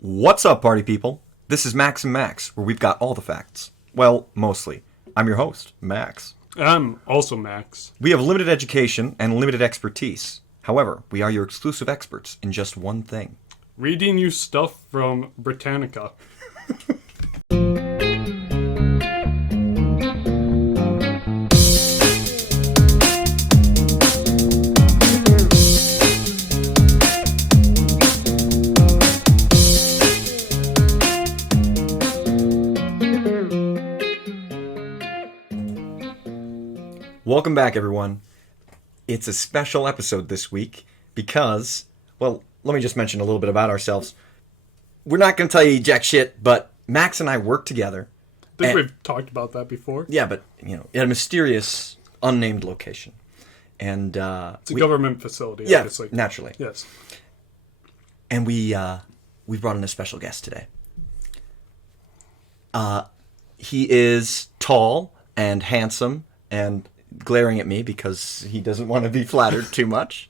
What's up, party people? This is Max&Max, where we've got all the facts. Well, mostly. I'm your host, Max. I'm also Max. We have limited education and limited expertise. However, we are your exclusive experts in just one thing. Reading you stuff from Britannica. Welcome back, everyone. It's a special episode this week because, well, let me just mention a little bit about ourselves. We're not going to tell you jack shit, but Max and I work together. I think we've talked about that before. Yeah, but, at a mysterious, unnamed location. And it's a government facility, yeah, obviously. Naturally. Yes. And we brought in a special guest today. He is tall and handsome and glaring at me because he doesn't want to be flattered too much.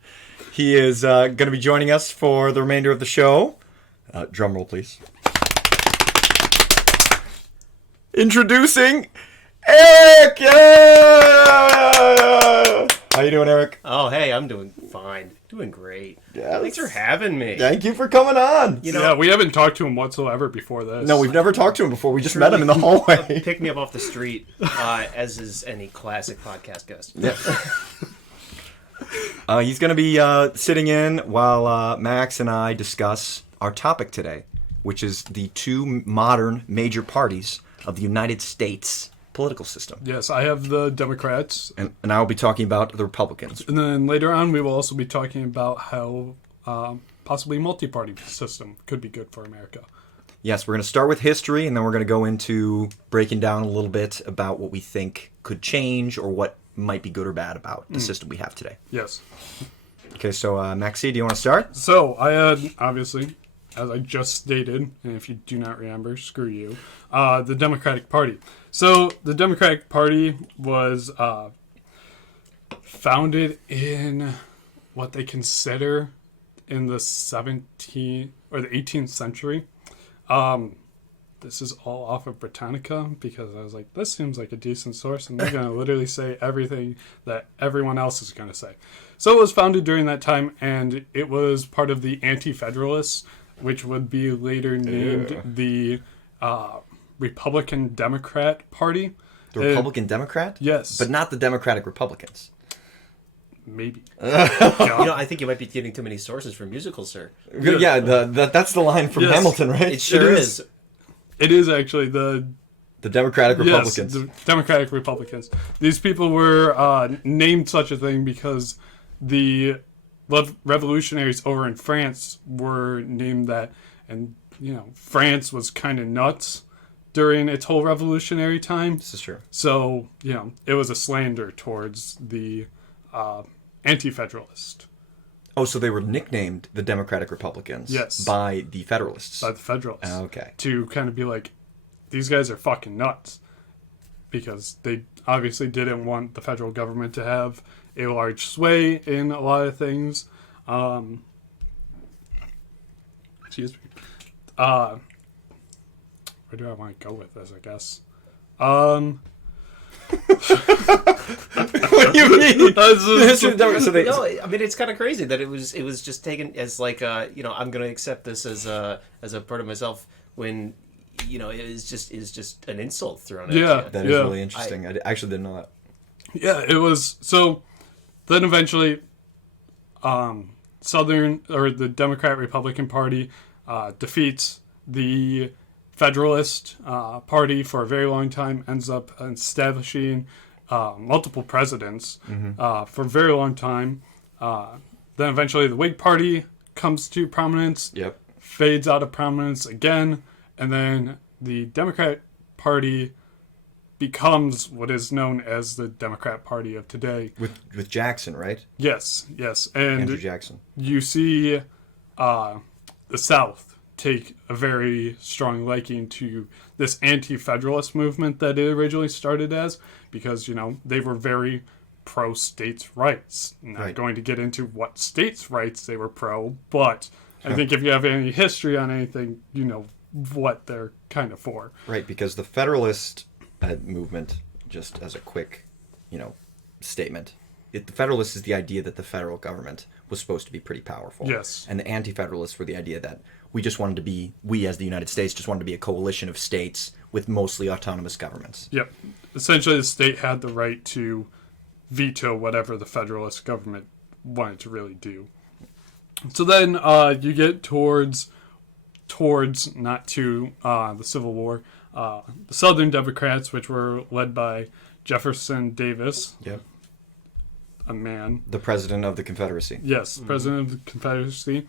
He is going to be joining us for the remainder of the show. Drum roll, please. Introducing Eric! Yeah! How you doing, Eric? Oh, hey, I'm doing fine. Doing great. Yes. Thanks for having me. Thank you for coming on. Yeah, we haven't talked to him whatsoever before this. No, we've never talked to him before. We just met him in the hallway. Pick me up off the street, as is any classic podcast guest. Yeah. He's going to be sitting in while Max and I discuss our topic today, which is the two modern major parties of the United States political system. Yes, I have the Democrats. And I will be talking about the Republicans. And then later on, we will also be talking about how possibly multi-party system could be good for America. Yes, we're going to start with history, and then we're going to go into breaking down a little bit about what we think could change or what might be good or bad about the system we have today. Yes. Okay, so Maxie, do you want to start? So I had, obviously, as I just stated, and if you do not remember, screw you, the Democratic Party. So the Democratic Party was founded in what they consider in the 17th or the 18th century. This is all off of Britannica because I was like, this seems like a decent source, and they're going to literally say everything that everyone else is going to say. So it was founded during that time, and it was part of the Anti-Federalists, which would be later named the Republican Democrat Party. The Republican Democrat? Yes. But not the Democratic Republicans. Maybe. I think you might be getting too many sources for musicals, sir. Yeah, that's the line from Yes. Hamilton, right? It sure is. It is actually the Democratic Republicans. Yes, the Democratic Republicans. These people were named such a thing because the revolutionaries over in France were named that, and France was kind of nuts during its whole revolutionary time. This is true. So it was a slander towards the Anti-Federalist. Oh, so they were nicknamed the Democratic Republicans. Yes. By the Federalists. By the Federalists. Okay. To kind of be like, these guys are fucking nuts. Because they obviously didn't want the federal government to have a large sway in a lot of things. Excuse me. Where do I want to go with this, I guess? What do you mean? No, I mean it's kind of crazy that it was just taken as like I'm going to accept this as a part of myself when it is just an insult thrown at you. Yeah, that is really interesting. I actually didn't know that. Yeah, it was. So then eventually, the Democrat Republican Party defeats the Federalist Party for a very long time, ends up establishing multiple presidents for a very long time. Then eventually the Whig Party comes to prominence, fades out of prominence again, and then the Democratic Party becomes what is known as the Democrat Party of today. With Jackson, right? Yes. And Andrew Jackson. You see the South take a very strong liking to this anti-federalist movement that it originally started as, because, they were very pro states' rights. Not going to get into what states' rights they were pro, but I think if you have any history on anything, you know what they're kind of for. Right, because the Federalist movement, just as a quick, statement, the Federalist is the idea that the federal government was supposed to be pretty powerful. Yes. And the Anti-Federalists were the idea that we as the United States, just wanted to be a coalition of states with mostly autonomous governments. Yep. Essentially, the state had the right to veto whatever the Federalist government wanted to really do. So then you get towards not to the Civil War. The Southern Democrats, which were led by Jefferson Davis, Yep. a man. The president of the Confederacy. Yes, president of the Confederacy.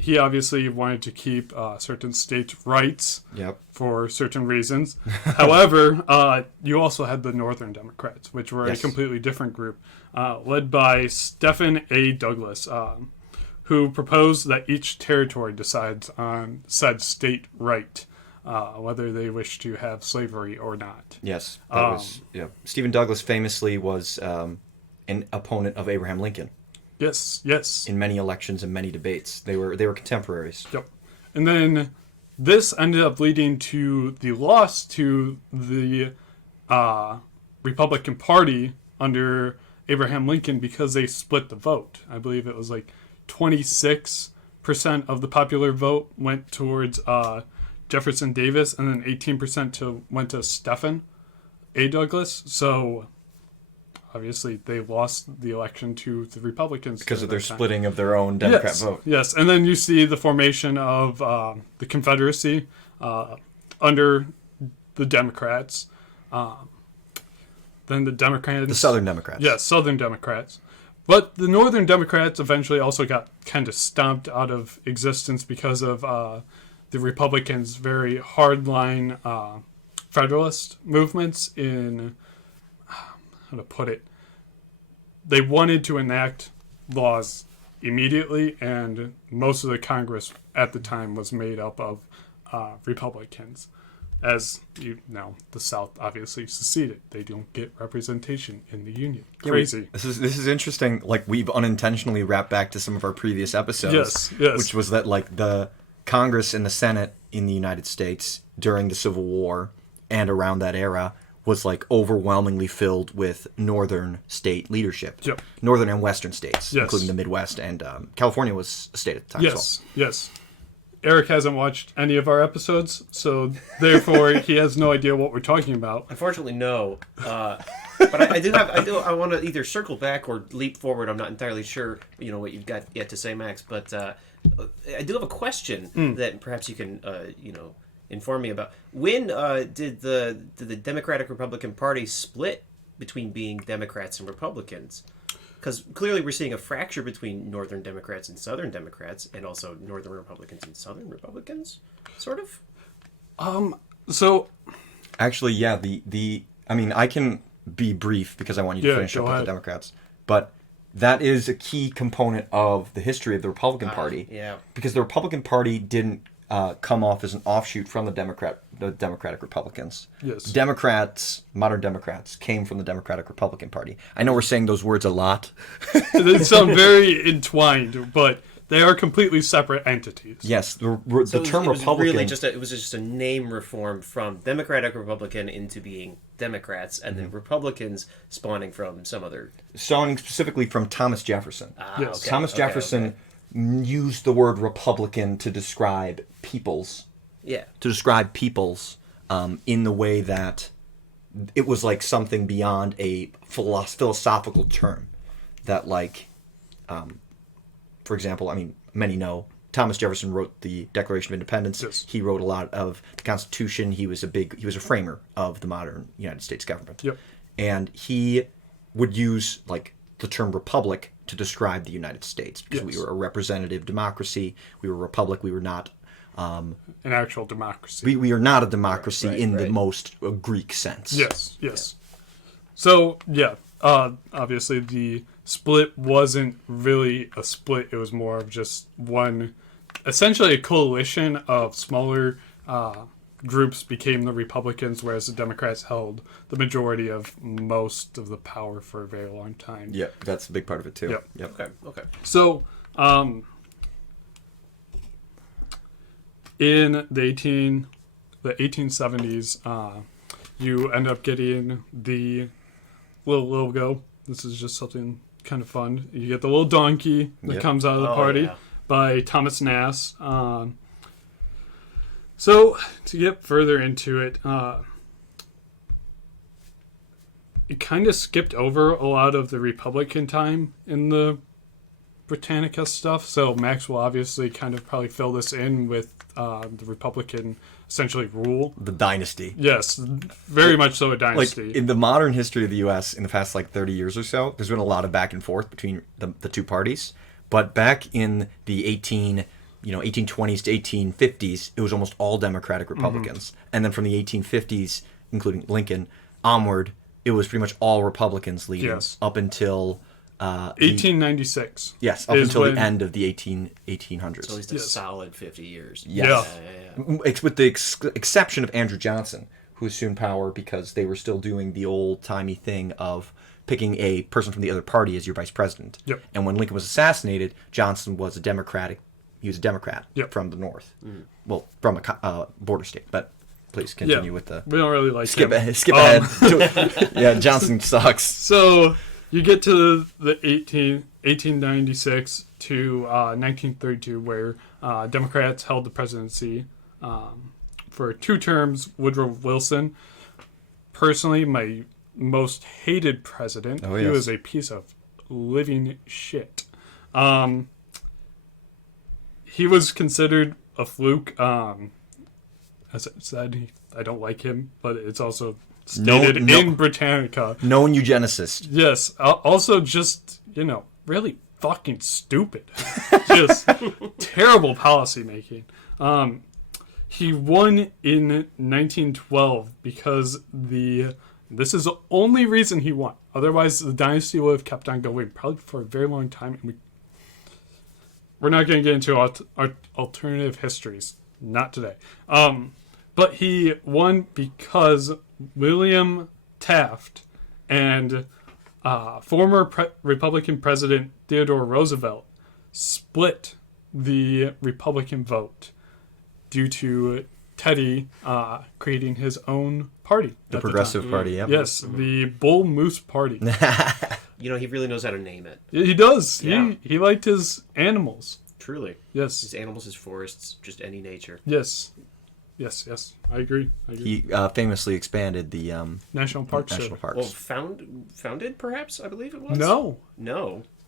He obviously wanted to keep certain states' rights Yep. for certain reasons. However, you also had the Northern Democrats, which were Yes. a completely different group, led by Stephen A. Douglas, who proposed that each territory decides on said state right, whether they wish to have slavery or not. Yes. Stephen Douglas famously was an opponent of Abraham Lincoln Yes. in many elections and many debates. They were contemporaries. Yep. And then this ended up leading to the loss to the Republican Party under Abraham Lincoln because they split the vote. I believe it was like 26% of the popular vote went towards Jefferson Davis, and then 18% went to Stephen A. Douglas. So obviously they lost the election to the Republicans Because of their time. splitting of their own Democrat vote. Yes, and then you see the formation of the Confederacy under the Democrats. Then the Democrats... The Southern Democrats. Yes, Southern Democrats. But the Northern Democrats eventually also got kind of stomped out of existence because of the Republicans' very hardline Federalist movements in... how to put it? They wanted to enact laws immediately, and most of the Congress at the time was made up of Republicans. As you know, the South obviously seceded. They don't get representation in the Union. Crazy. This is interesting. Like, we've unintentionally wrapped back to some of our previous episodes. Yes. Which was that, like, the Congress and the Senate in the United States during the Civil War and around that era was, like, overwhelmingly filled with northern state leadership. Yep. Northern and western states, Yes. including the Midwest. And California was a state at the time as well. Yes. Eric hasn't watched any of our episodes, so therefore he has no idea what we're talking about. Unfortunately, no. But I want to either circle back or leap forward. I'm not entirely sure, what you've got yet to say, Max. But I do have a question that perhaps you can, inform me about. When did the Democratic Republican Party split between being Democrats and Republicans? Because clearly we're seeing a fracture between Northern Democrats and Southern Democrats, and also Northern Republicans and Southern Republicans, sort of. So Actually, yeah, I mean, I can be brief because I want you to finish go up with ahead. the Democrats. But that is a key component of the history of the Republican Party. Yeah. Because the Republican Party didn't come off as an offshoot from the Democratic Republicans. Yes. Democrats, modern Democrats, came from the Democratic Republican Party. I know we're saying those words a lot. they sound very entwined, but they are completely separate entities. Yes, the So term it was Republican. really just a name reform from Democratic Republican into being Democrats, and then Republicans spawning from some other. Song specifically from Thomas Jefferson. Yes. Thomas Jefferson used the word Republican to describe peoples. Yeah. To describe peoples in the way that it was like something beyond a philosophical term. That, like, for example, I mean, many know Thomas Jefferson wrote the Declaration of Independence. Yes. He wrote a lot of the Constitution. He was a framer of the modern United States government. Yep. And he would use, like, the term republic to describe the United States because Yes. we were a representative democracy. We were a republic. We were not. An actual democracy. We are not a democracy Right, in the right. most Greek sense. Yes. So, obviously the split wasn't really a split. It was more of just one, essentially a coalition of smaller groups became the Republicans, whereas the Democrats held the majority of most of the power for a very long time. Yeah, that's a big part of it too. Yep. Yep. Okay. So, in the 1870s, you end up getting the little logo. This is just something kind of fun. You get the little donkey that comes out of the party by Thomas Nass. So to get further into it, it kind of skipped over a lot of the Republican time in the Britannica stuff. So Max will obviously kind of probably fill this in with the Republican essentially rule. The dynasty. Yes, very much so a dynasty. Like in the modern history of the U.S. in the past 30 years or so, there's been a lot of back and forth between the two parties. But back in the 1820s to 1850s, it was almost all Democratic Republicans. And then from the 1850s, including Lincoln, onward, it was pretty much all Republicans leading up until 1896. Yes, up until the end of the 1800s. So at least a solid 50 years. Yes. With the exception of Andrew Johnson, who assumed power because they were still doing the old-timey thing of picking a person from the other party as your vice president. Yep. And when Lincoln was assassinated, Johnson was a Democrat from the North. Well, from a border state. But please continue with the... We don't really like skip him. Skip ahead. Yeah, Johnson sucks. So you get to the 1896 to 1932, where Democrats held the presidency for 2 terms. Woodrow Wilson, personally, my most hated president. Oh, yes. He was a piece of living shit. He was considered a fluke. As I said, I don't like him, but it's also stated in Britannica. Known eugenicist. Yes. Also just, really fucking stupid. Just terrible policy making. He won in 1912 because this is the only reason he won. Otherwise, the dynasty would have kept on going probably for a very long time. And we're not going to get into alternative histories. Not today. But he won because William Taft and former Republican President Theodore Roosevelt split the Republican vote due to Teddy creating his own party. The Progressive Party, yeah. Yes, the Bull Moose Party. He really knows how to name it. He does. Yeah. He liked his animals. Truly. Yes. His animals, his forests, just any nature. Yes. Yes. I agree. He famously expanded the National Parks. Well, founded, perhaps, I believe it was? No.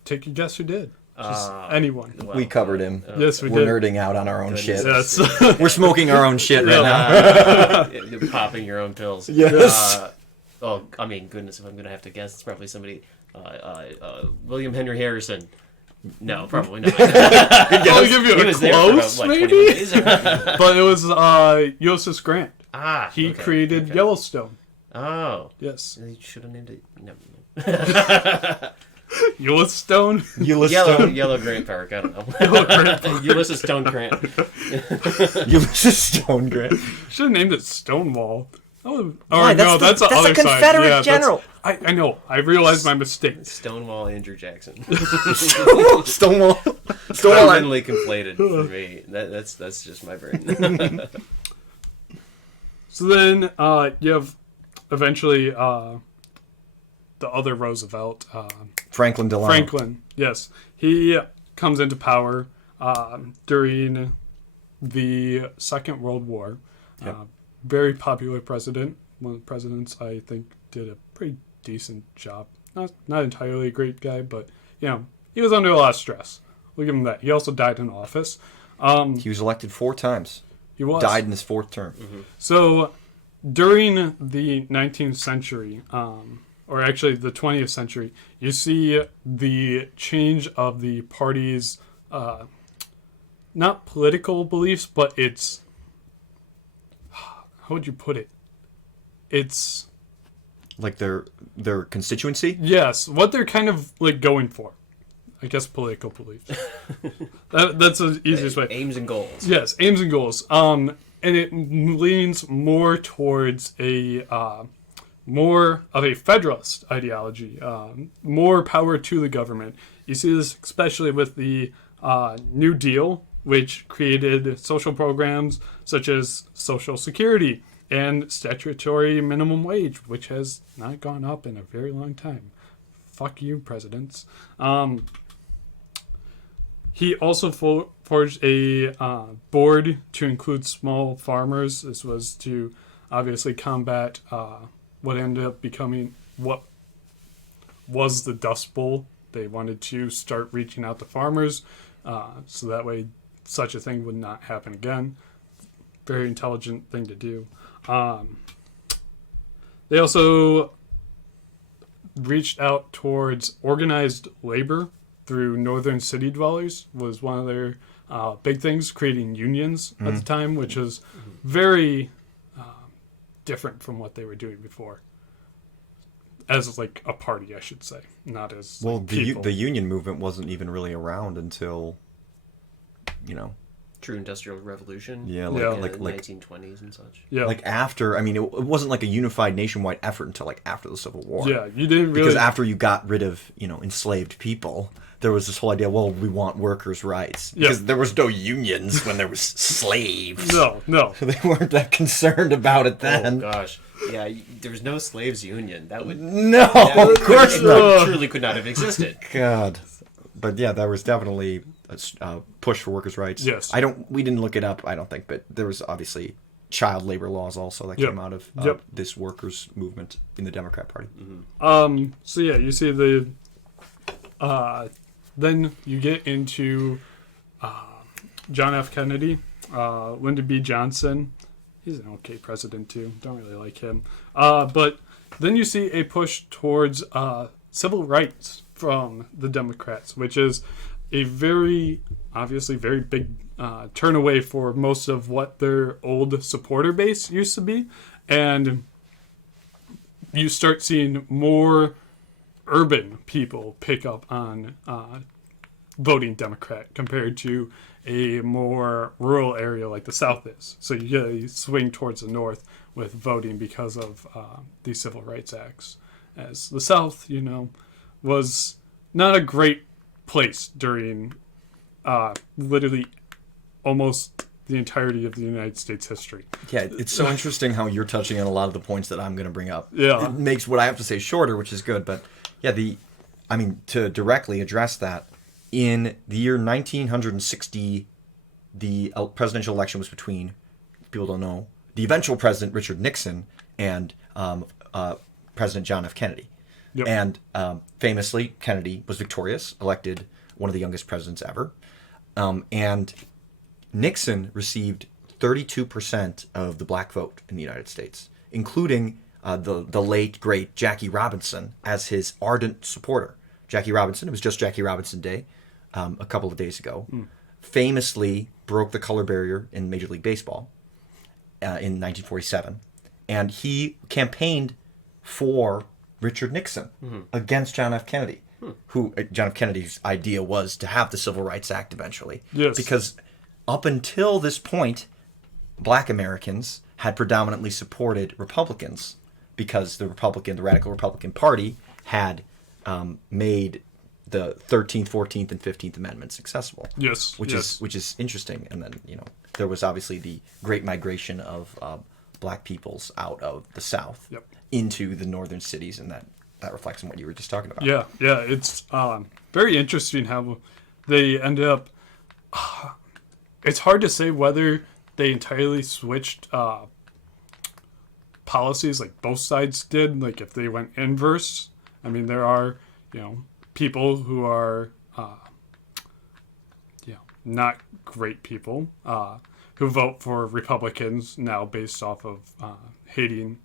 Take a guess who did. Just anyone. Well, we covered him. Yes, We're nerding out on our own shit. Yes. We're smoking our own shit right now. You're popping your own pills. Yes. Goodness, if I'm going to have to guess, it's probably somebody... William Henry Harrison. No, probably not. I'll give you a close, maybe? But it was Ulysses Grant. He created Yellowstone. Oh. Yes. He should have named it... No. Yellowstone? Yellow Grant Park, I don't know. Ulysses Stone Grant. Ulysses Stone Grant. Should have named it Stonewall. Oh, that's the other a Confederate side. general. I know. I realized my mistake. Stonewall Andrew Jackson. Stonewall. Commonly conflated for me. That's just my brain. So then you have eventually the other Roosevelt. Franklin Delano. Franklin, yes. He comes into power during the Second World War. Yep. Very popular president. One of the presidents, I think, did a pretty decent job. Not entirely a great guy, but, he was under a lot of stress. We'll give him that. He also died in office. He was elected 4 times. He was. Died in his 4th term. Mm-hmm. So, during the 19th century, or actually the 20th century, you see the change of the party's, not political beliefs, but it's... How would you put it? It's... Like their constituency? Yes, what they're kind of going for. I guess political beliefs. That's the easiest way. Aims and goals. Yes, aims and goals. And it leans more towards more of a federalist ideology. More power to the government. You see this especially with the New Deal which created social programs such as Social Security and statutory minimum wage, which has not gone up in a very long time. Fuck you, presidents. He also forged a board to include small farmers. This was to obviously combat what ended up becoming what was the Dust Bowl. They wanted to start reaching out to farmers so that way such a thing would not happen again. Very intelligent thing to do. They also reached out towards organized labor through northern city dwellers was one of their big things, creating unions at the time, which was very different from what they were doing before. As like a party, I should say, not as well. Like, people. The union movement wasn't even really around until, True Industrial Revolution. Yeah, like 1920s and such. Yeah, like after. I mean, it wasn't like a unified nationwide effort until like after the Civil War. Yeah, you didn't really because after you got rid of enslaved people, there was this whole idea. Well, we want workers' rights because there was no unions when there was slaves. No, they weren't that concerned about it then. Oh gosh, yeah, there was no slaves' union. That would of course not. Truly could not have existed. God, but yeah, there was definitely a push for workers' rights. Yes, we didn't look it up. I don't think, but there was obviously child labor laws also that came out of this workers' movement in the Democrat Party. Mm-hmm. So yeah, you see the. Then you get into John F. Kennedy, Lyndon B. Johnson. He's an okay president too. Don't really like him. But then you see a push towards civil rights from the Democrats, which is a obviously very big turn away for most of what their old supporter base used to be. And you start seeing more urban people pick up on voting Democrat compared to a more rural area like the South is. So you swing towards the North with voting because of these civil rights acts. As the South, was not a great place during literally almost the entirety of the United States history. Yeah, it's so interesting how you're touching on a lot of the points that I'm going to bring up. Yeah. It makes what I have to say shorter, which is good, but yeah, to directly address that, in the year 1960, the presidential election was between, people don't know, the eventual president, Richard Nixon, and President John F. Kennedy. Yep. And famously, Kennedy was victorious, elected one of the youngest presidents ever. And Nixon received 32% of the black vote in the United States, including the late, great Jackie Robinson as his ardent supporter. Jackie Robinson, it was just Jackie Robinson Day a couple of days ago, famously broke the color barrier in Major League Baseball in 1947. And he campaigned for Richard Nixon against John F. Kennedy, who John F. Kennedy's idea was to have the Civil Rights Act eventually. Yes. Because up until this point, black Americans had predominantly supported Republicans because the Radical Republican Party had made the 13th, 14th, and 15th Amendments accessible. Yes. Which is interesting. And then, there was obviously the great migration of black peoples out of the South into the northern cities, and that reflects on what you were just talking about. Yeah. It's very interesting how they ended up... it's hard to say whether they entirely switched policies, like both sides did, like if they went inverse. I mean, there are, people who are, not great people who vote for Republicans now based off of hating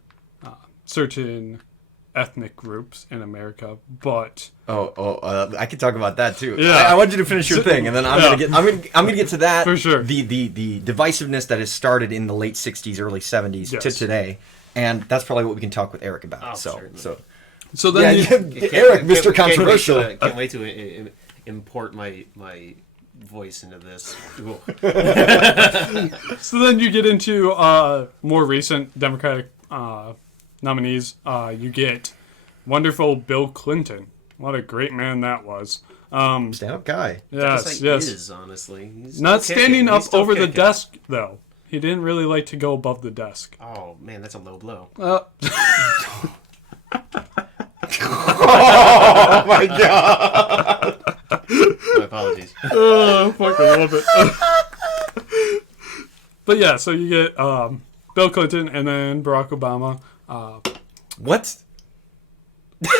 certain ethnic groups in America, but I could talk about that too. Yeah. I want you to finish your thing, and then I'm gonna get to that for sure. The divisiveness that has started in the late '60s, early '70s to today, and that's probably what we can talk with Eric about. So then, Eric, Mr. Controversial. Can't wait to import my voice into this. So then you get into more recent Democratic nominees. You get wonderful Bill Clinton. What a great man that was. Stand-up guy. Yes, Yes. Is, honestly. He's not still standing kicking. up He's still over the kicking. desk, though. He didn't really like to go above the desk. Oh, man, that's a low blow. Oh my god! My apologies. Oh, I fucking love it. But yeah, so you get Bill Clinton and then Barack Obama. What? Did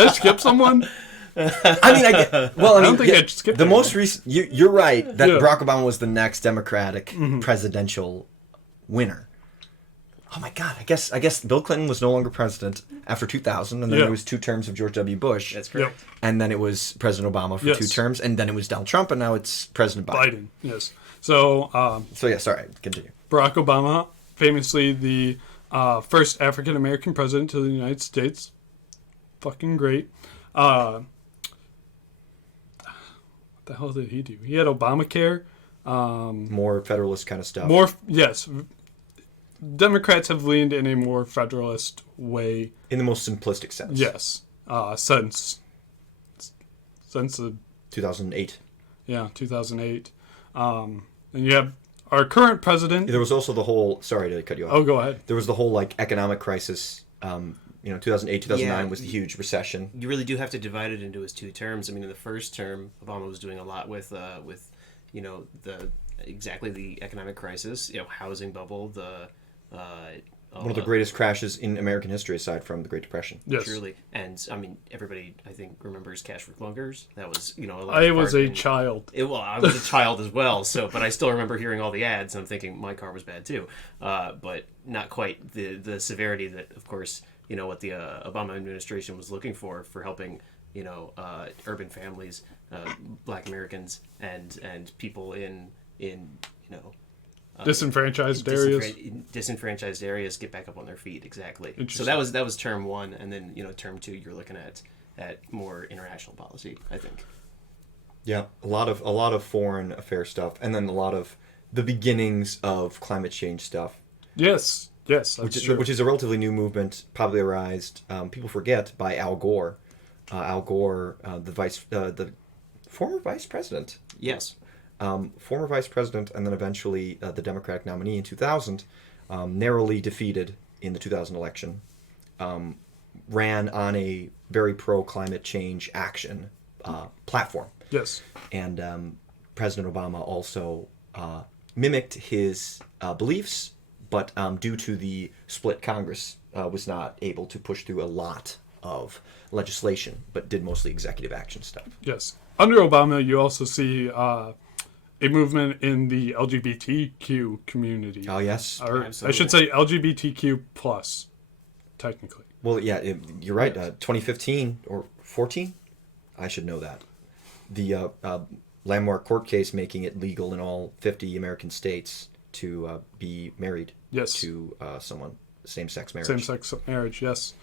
I skip someone? I mean, I don't think I skipped the anyone. most recent. You're right that Yeah. Barack Obama was the next Democratic presidential winner. Oh my God! I guess Bill Clinton was no longer president after 2000, and then Yeah. there was 2 terms of George W. Bush, That's correct. Yep. and then it was President Obama for Yes. 2 terms, and then it was Donald Trump, and now it's President Biden. Biden, yes. So So yeah, sorry, continue. Barack Obama, famously the first African American president to the United States. Fucking great. What the hell did he do? He had Obamacare. More federalist kind of stuff. Yes. Democrats have leaned in a more federalist way. In the most simplistic sense. Yes. Since the 2008. 2008. And you have our current president. There was also the whole. Sorry to cut you off. Oh, go ahead. There was the whole like economic crisis. 2008, 2009 Yeah. was the huge recession. You really do have to divide it into his 2 terms. I mean, in the first term, Obama was doing a lot with the economic crisis, housing bubble, One of the greatest crashes in American history, aside from the Great Depression. Yes. Truly. And, I mean, everybody, I think, remembers Cash for Clunkers. That was, a lot I was a child. I was a child as well, but I still remember hearing all the ads, and I'm thinking my car was bad too. But not quite the severity that, of course, what the Obama administration was looking for helping, urban families, Black Americans, and people in Disenfranchised areas. disenfranchised areas get back up on their feet. Exactly. So Interesting. that was term 1, and then term 2 you're looking at more international policy, I think. Yeah, a lot of foreign affairs stuff, and then a lot of the beginnings of climate change stuff. Yes. Yes. That's true. Which is a relatively new movement, popularized. People forget by Al Gore. Al Gore, the former vice president. Yes. Former vice president, and then eventually the Democratic nominee in 2000, narrowly defeated in the 2000 election, ran on a very pro-climate change action platform. Yes. And President Obama also mimicked his beliefs, but due to the split Congress, was not able to push through a lot of legislation, but did mostly executive action stuff. Yes. Under Obama, you also see a movement in the LGBTQ community. Oh, yes. Or I Absolutely. should say LGBTQ plus, technically. Well, yeah, you're right. 2015 or 14, I should know that. The landmark court case making it legal in all 50 American states to be married Yes. to someone, same-sex marriage. Same-sex marriage, yes.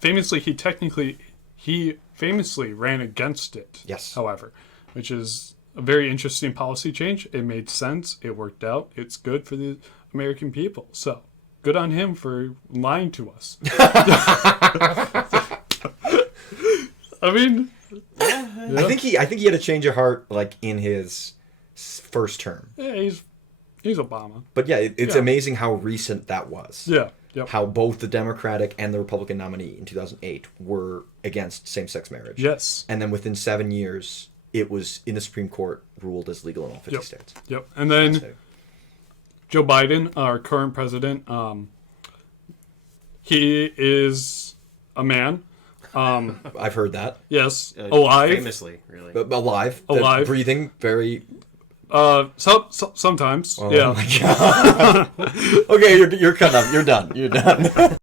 Famously, he famously ran against it. Yes. However, which is a very interesting policy change. It made sense. It worked out. It's good for the American people. So, good on him for lying to us. I mean, yeah. I think he had a change of heart like in his first term. Yeah, he's Obama. But yeah, it's Yeah. amazing how recent that was. Yeah. Yep. How both the Democratic and the Republican nominee in 2008 were against same-sex marriage. Yes. And then within 7 years, it was in the Supreme Court ruled as legal in all 50 Yep. states. Yep. And then Joe Biden, our current president, he is a man. I've heard that. Yes. Alive. Famously, really. Alive. Alive. Breathing very... Sometimes. Oh yeah. my God. Okay, you're cut up. You're done. You're done.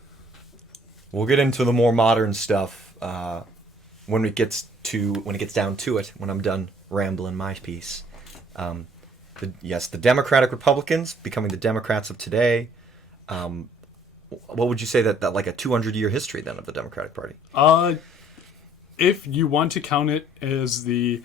We'll get into the more modern stuff when it gets down to it. When I'm done rambling my piece. The Democratic Republicans becoming the Democrats of today. What would you say that like a 200-year history then of the Democratic Party? If you want to count it as the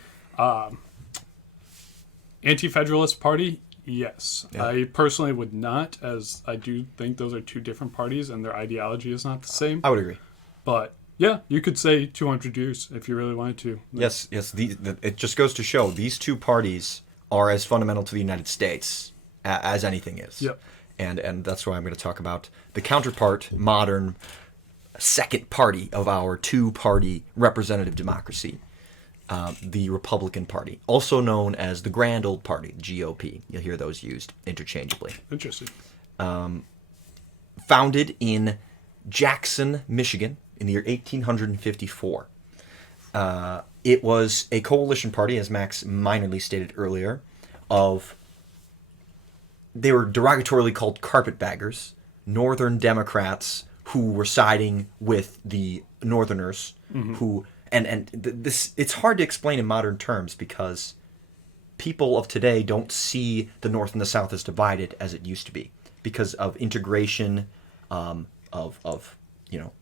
Anti-Federalist Party, yes. Yeah. I personally would not, as I do think those are 2 different parties and their ideology is not the same. I would agree. But Yeah, you could say 200 years if you really wanted to. Yes. It just goes to show these two parties are as fundamental to the United States as anything is. Yep. And that's why I'm going to talk about the counterpart, modern second party of our two-party representative democracy, the Republican Party, also known as the Grand Old Party, GOP. You'll hear those used interchangeably. Interesting. Founded in Jackson, Michigan, in the year 1854. It was a coalition party, as Max minorly stated earlier, they were derogatorily called carpetbaggers, Northern Democrats who were siding with the Northerners, who this it's hard to explain in modern terms because people of today don't see the North and the South as divided as it used to be because of integration of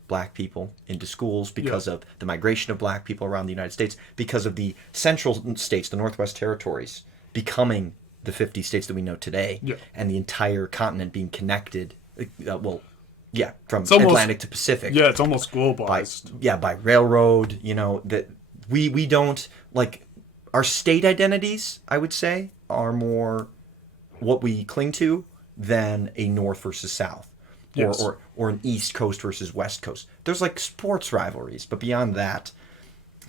black people into schools, because of the migration of black people around the United States, because of the central states, the Northwest Territories, becoming the 50 states that we know today, and the entire continent being connected, from Atlantic to Pacific. Yeah, it's almost globalized. By railroad, that we don't, like, our state identities, I would say, are more what we cling to than a North versus South. Yes. Or an East Coast versus West Coast. There's like sports rivalries, but beyond that,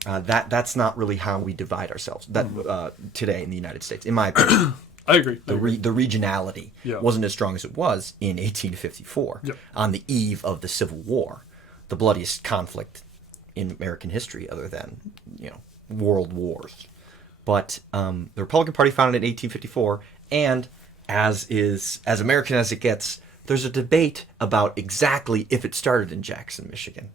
that's not really how we divide ourselves. Today in the United States, in my opinion, I agree. The regionality wasn't as strong as it was in 1854 on the eve of the Civil War, the bloodiest conflict in American history, other than world wars. But the Republican Party founded in 1854, and as American as it gets, there's a debate about exactly if it started in Jackson, Michigan.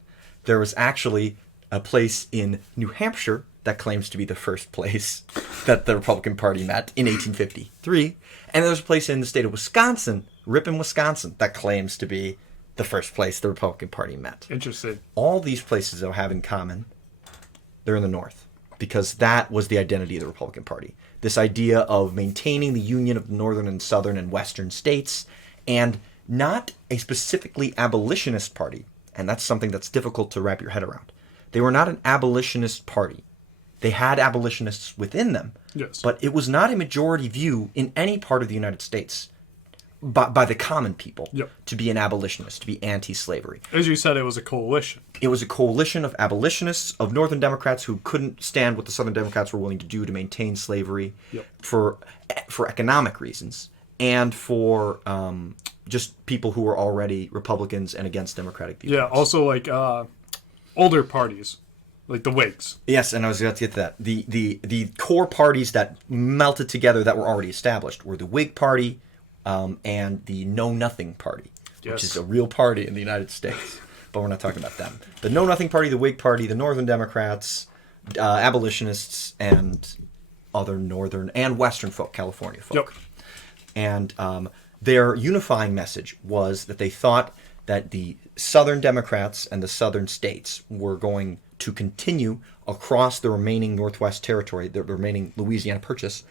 There was actually a place in New Hampshire that claims to be the first place that the Republican Party met in 1853. And there's a place in the state of Wisconsin, Ripon, Wisconsin, that claims to be the first place the Republican Party met. Interesting. All these places, though, have in common, they're in the North, because that was the identity of the Republican Party. This idea of maintaining the union of the Northern and Southern and Western states, and not a specifically abolitionist party, and that's something that's difficult to wrap your head around. They were not an abolitionist party. They had abolitionists within them, but it was not a majority view in any part of the United States by the common people to be an abolitionist, to be anti-slavery. As you said, it was a coalition. It was a coalition of abolitionists, of Northern Democrats who couldn't stand what the Southern Democrats were willing to do to maintain slavery for economic reasons, and for just people who were already Republicans and against Democratic people. Yeah, also like older parties, like the Whigs. Yes, and I was about to get to that. The core parties that melted together that were already established were the Whig Party and the Know Nothing Party, which is a real party in the United States. But we're not talking about them. The Know Nothing Party, the Whig Party, the Northern Democrats, abolitionists, and other Northern and Western folk, California folk. And their unifying message was that they thought that the Southern Democrats and the Southern states were going to continue across the remaining Northwest Territory, the remaining Louisiana Purchase,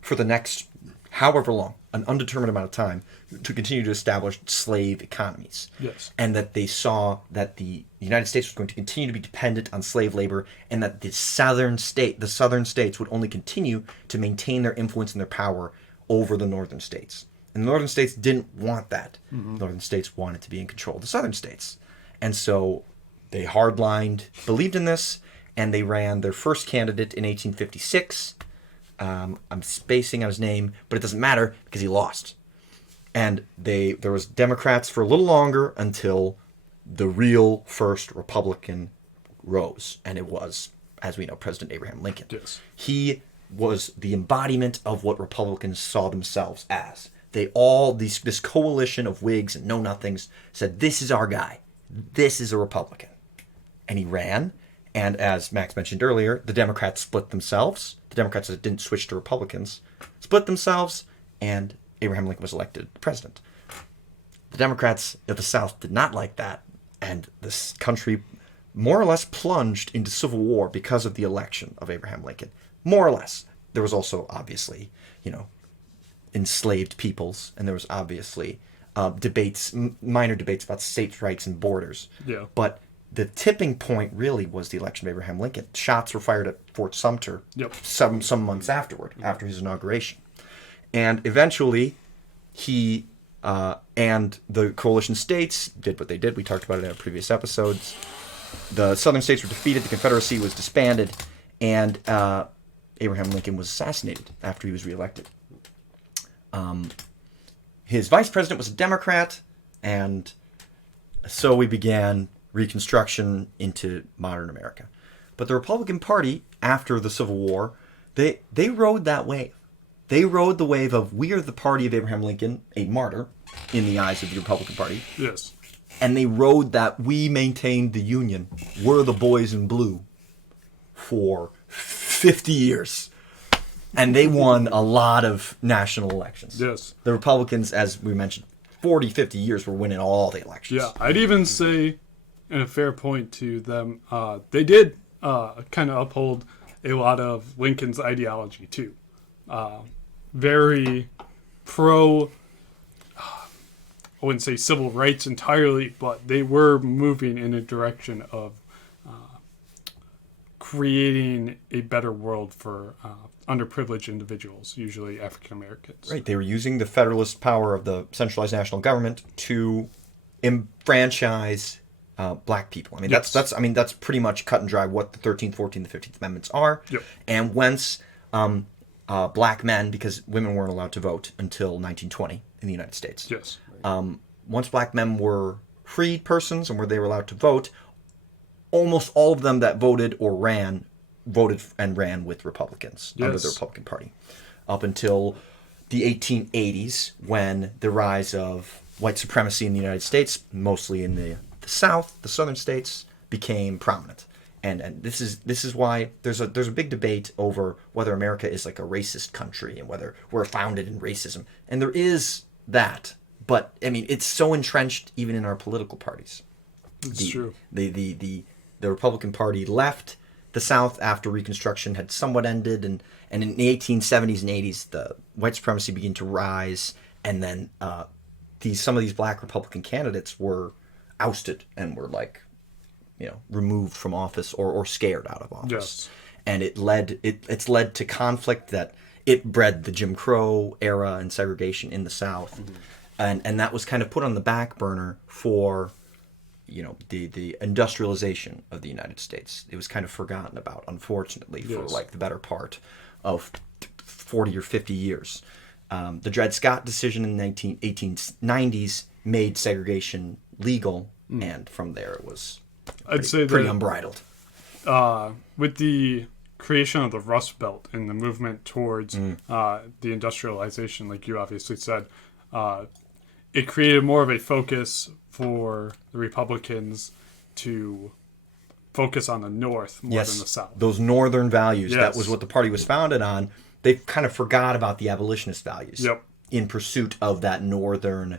for the next however long, an undetermined amount of time, to continue to establish slave economies. Yes. And that they saw that the United States was going to continue to be dependent on slave labor, and that the southern states would only continue to maintain their influence and their power over the northern states. And the northern states didn't want that. The northern states wanted to be in control of the southern states. And so they hardlined, believed in this, and they ran their first candidate in 1856. I'm spacing on his name, but it doesn't matter because he lost. And there was Democrats for a little longer until the real first Republican rose. And it was, as we know, President Abraham Lincoln. Yes. He was the embodiment of what Republicans saw themselves as. They all, this coalition of Whigs and Know-Nothings said, this is our guy. This is a Republican. And he ran. And as Max mentioned earlier, the Democrats split themselves. The Democrats that didn't switch to Republicans split themselves, and Abraham Lincoln was elected president. The Democrats of the South did not like that, and this country more or less plunged into civil war because of the election of Abraham Lincoln. More or less. There was also, obviously, enslaved peoples, and there was obviously debates, minor debates about states' rights and borders. Yeah. But the tipping point really was the election of Abraham Lincoln. Shots were fired at Fort Sumter some months afterward, after his inauguration. And eventually, he and the coalition states did what they did. We talked about it in our previous episodes. The southern states were defeated, the Confederacy was disbanded, and Abraham Lincoln was assassinated after he was reelected. His vice president was a Democrat, and so we began Reconstruction into modern America. But the Republican Party, after the Civil War, they rode that wave. They rode the wave of, we are the party of Abraham Lincoln, a martyr in the eyes of the Republican Party. Yes. And they rode that, we maintained the Union, we're the boys in blue, for 50 years. And they won a lot of national elections. Yes. The Republicans, as we mentioned, 40, 50 years were winning all the elections. Yeah, I'd even say, and a fair point to them, they did kind of uphold a lot of Lincoln's ideology, too. Very pro, I wouldn't say civil rights entirely, but they were moving in a direction of creating a better world for underprivileged individuals, usually African Americans. Right, they were using the federalist power of the centralized national government to enfranchise black people. I mean, Yes. that's pretty much cut and dry what the 13th, 14th, the 15th Amendments are. Yep. And whence black men, because women weren't allowed to vote until 1920 in the United States. Yes. Once black men were freed persons and where they were allowed to vote, almost all of them that voted or voted and ran with Republicans under the Republican Party. Up until the 1880s, when the rise of white supremacy in the United States, mostly in the South, the southern states, became prominent. And this is why there's a big debate over whether America is like a racist country and whether we're founded in racism. And there is that, but I mean it's so entrenched even in our political parties. It's true. The Republican Party left the South after Reconstruction had somewhat ended, and in the 1870s and 80s, the white supremacy began to rise, and then some of these black Republican candidates were ousted and were removed from office or scared out of office. Yes. And it's led to conflict that it bred the Jim Crow era and segregation in the South. Mm-hmm. And that was kind of put on the back burner for the industrialization of the United States. It was kind of forgotten about, unfortunately, for like the better part of 40 or 50 years. The Dred Scott decision in the 1890s made segregation legal, and from there it was pretty unbridled. With the creation of the Rust Belt and the movement towards the industrialization, like you obviously said, it created more of a focus for the Republicans to focus on the North more than the South. Those Northern values, that was what the party was founded on. They kind of forgot about the abolitionist values in pursuit of that Northern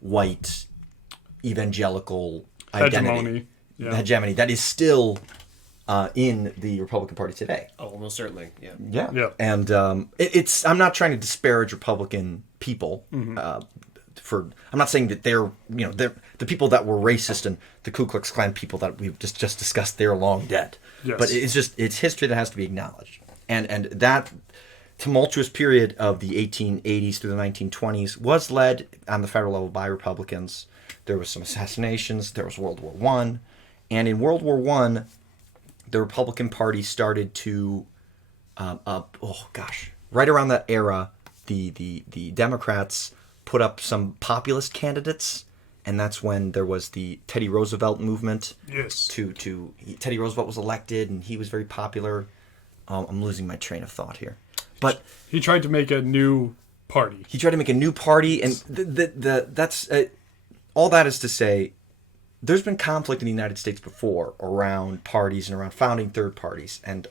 white evangelical identity. Hegemony that is still in the Republican Party today. Oh, almost certainly, Yeah. And it's I'm not trying to disparage Republican people. I'm not saying that they're the people that were racist and the Ku Klux Klan people that we've just discussed, they're long dead. Yes. But it's history that has to be acknowledged. And that tumultuous period of the 1880s through the 1920s was led on the federal level by Republicans. There was some assassinations. There was World War I. And in World War I, the Republican Party started to, right around that era, the Democrats put up some populist candidates, and that's when there was the Teddy Roosevelt movement. Yes. Teddy Roosevelt was elected, and he was very popular. I'm losing my train of thought here, but he tried to make a new party. And that's all that is to say. There's been conflict in the United States before around parties and around founding third parties, and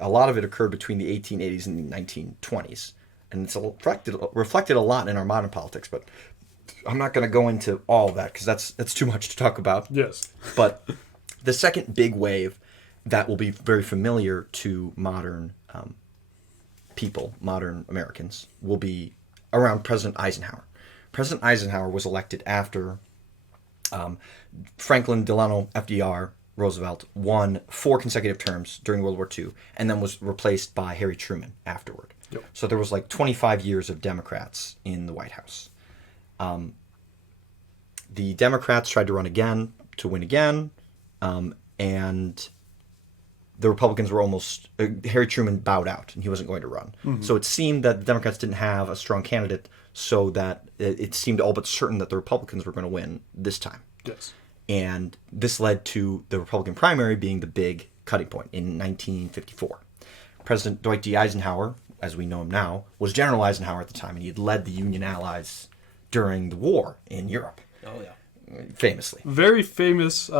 a lot of it occurred between the 1880s and the 1920s. And it's reflected a lot in our modern politics, but I'm not going to go into all of that because that's too much to talk about. Yes. But the second big wave that will be very familiar to modern people, modern Americans, will be around President Eisenhower. President Eisenhower was elected after Franklin Delano FDR Roosevelt won 4 consecutive terms during World War II and then was replaced by Harry Truman afterward. Yep. So there was like 25 years of Democrats in the White House. The Democrats tried to run again to win again, and the Republicans were almost... Harry Truman bowed out, and he wasn't going to run. Mm-hmm. So it seemed that the Democrats didn't have a strong candidate, so that it seemed all but certain that the Republicans were going to win this time. Yes. And this led to the Republican primary being the big cutting point in 1954. President Dwight D. Eisenhower, as we know him now, was General Eisenhower at the time, and he had led the Union Allies during the war in Europe. Oh, yeah. Famously. Very famous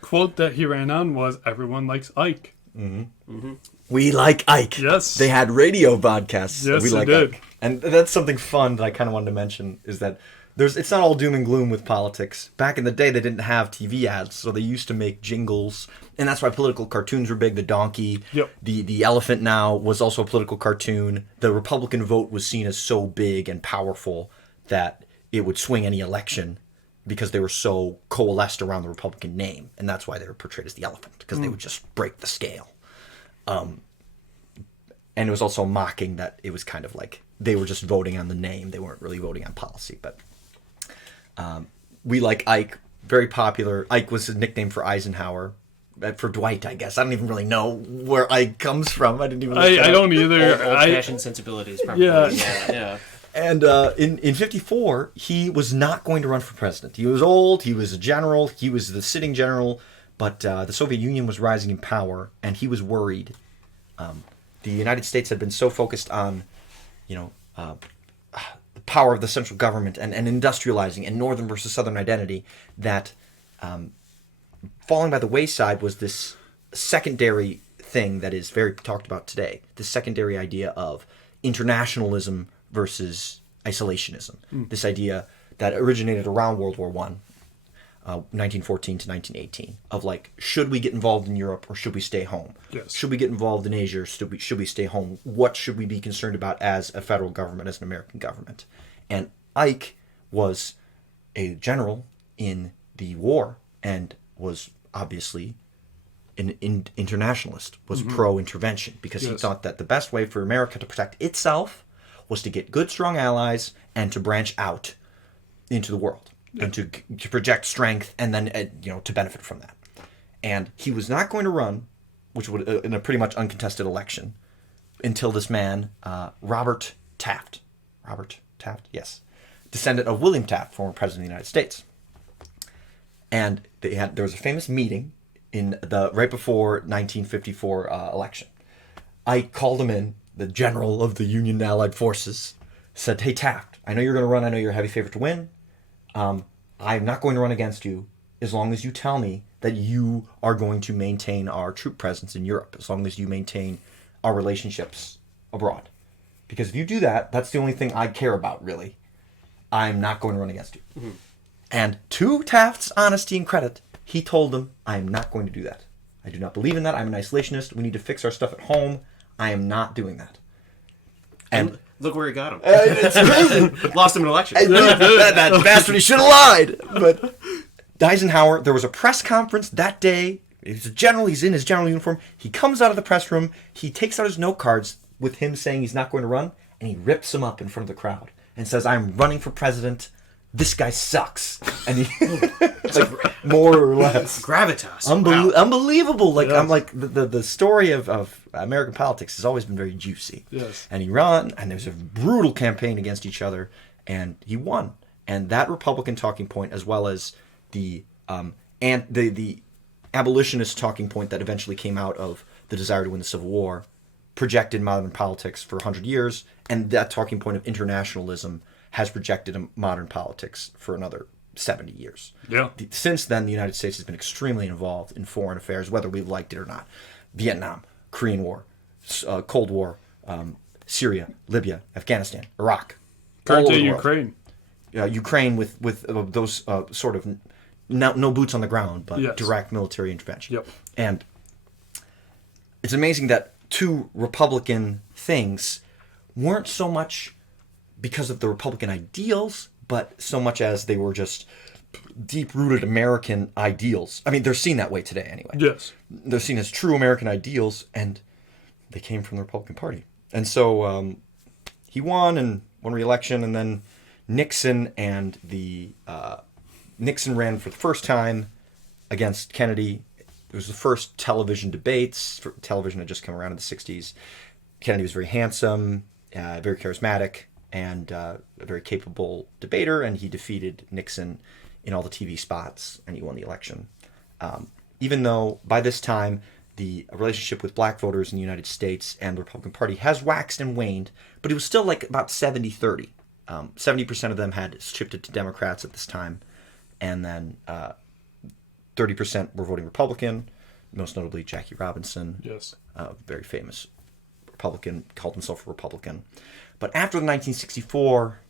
quote that he ran on was, "Everyone likes Ike." Mm-hmm. Mm-hmm. We like Ike. Yes. They had radio broadcasts. Yes, we like they did. Ike. And that's something fun that I kind of wanted to mention, is that it's not all doom and gloom with politics. Back in the day, they didn't have TV ads, so they used to make jingles, and that's why political cartoons were big. The donkey, yep. the elephant now was also a political cartoon. The Republican vote was seen as so big and powerful that it would swing any election because they were so coalesced around the Republican name, and that's why they were portrayed as the elephant, because they would just break the scale. And it was also mocking that it was kind of like they were just voting on the name. They weren't really voting on policy, but... we like Ike, very popular. Ike was his nickname for Eisenhower, for Dwight, I guess. I don't even really know where Ike comes from. I didn't even. I don't either. Old-fashioned sensibilities, probably. Yeah. And in 54, he was not going to run for president. He was old. He was a general. He was the sitting general. But the Soviet Union was rising in power, and he was worried. The United States had been so focused on, the power of the central government and industrializing and northern versus southern identity, that falling by the wayside was this secondary thing that is very talked about today. This secondary idea of internationalism versus isolationism. This idea that originated around World War I, 1914 to 1918, of like, should we get involved in Europe or should we stay home? Yes. Should we get involved in Asia or should we stay home? What should we be concerned about as a federal government, as an American government? And Ike was a general in the war and was obviously an internationalist, was pro-intervention, because he thought that the best way for America to protect itself was to get good, strong allies and to branch out into the world and to project strength and then, to benefit from that. And he was not going to run, which would in a pretty much uncontested election, until this man, Robert Taft, yes, descendant of William Taft, former president of the United States. And there was a famous meeting in right before 1954 election. I called him in, the general of the Union Allied Forces, said, "Hey Taft, I know you're going to run. I know you're a heavy favorite to win. I'm not going to run against you as long as you tell me that you are going to maintain our troop presence in Europe, as long as you maintain our relationships abroad. Because if you do that, that's the only thing I care about, really. I'm not going to run against you." Mm-hmm. And to Taft's honesty and credit, he told them, "I am not going to do that. I do not believe in that. I'm an isolationist. We need to fix our stuff at home. I am not doing that." And look where he got him. It's crazy. Lost him an election. that bastard, he should have lied. But Eisenhower, there was a press conference that day. He's a general. He's in his general uniform. He comes out of the press room. He takes out his note cards with him saying he's not going to run, and he rips them up in front of the crowd and says, "I'm running for president. This guy sucks." And he, like, more or less, gravitas, unbelievable. Like, yes. I'm like the story of American politics has always been very juicy. Yes. And he ran, and there's a brutal campaign against each other, and he won. And that Republican talking point, as well as the abolitionist talking point that eventually came out of the desire to win the Civil War, projected modern politics for 100 years, and that talking point of internationalism has projected modern politics for another 70 years. Yeah. Since then, the United States has been extremely involved in foreign affairs, whether we've liked it or not. Vietnam, Korean War, Cold War, Syria, Libya, Afghanistan, Iraq. Currently Ukraine. Ukraine with those sort of no boots on the ground, but direct military intervention. Yep. And it's amazing that two Republican things weren't so much because of the Republican ideals, but so much as they were just deep-rooted American ideals. I mean, they're seen that way today anyway. Yes. They're seen as true American ideals, and they came from the Republican Party. And so he won re-election, and then Nixon Nixon ran for the first time against Kennedy. It was the first television debates. Television had just come around in the 60s. Kennedy was very handsome, very charismatic, and a very capable debater, and he defeated Nixon in all the TV spots, and he won the election. Even though by this time the relationship with black voters in the United States and the Republican Party has waxed and waned, but it was still like about 70-30. 70% of them had shifted to Democrats at this time, and then 30% were voting Republican, most notably Jackie Robinson, Yes. a very famous Republican, called himself a Republican. But after the 1964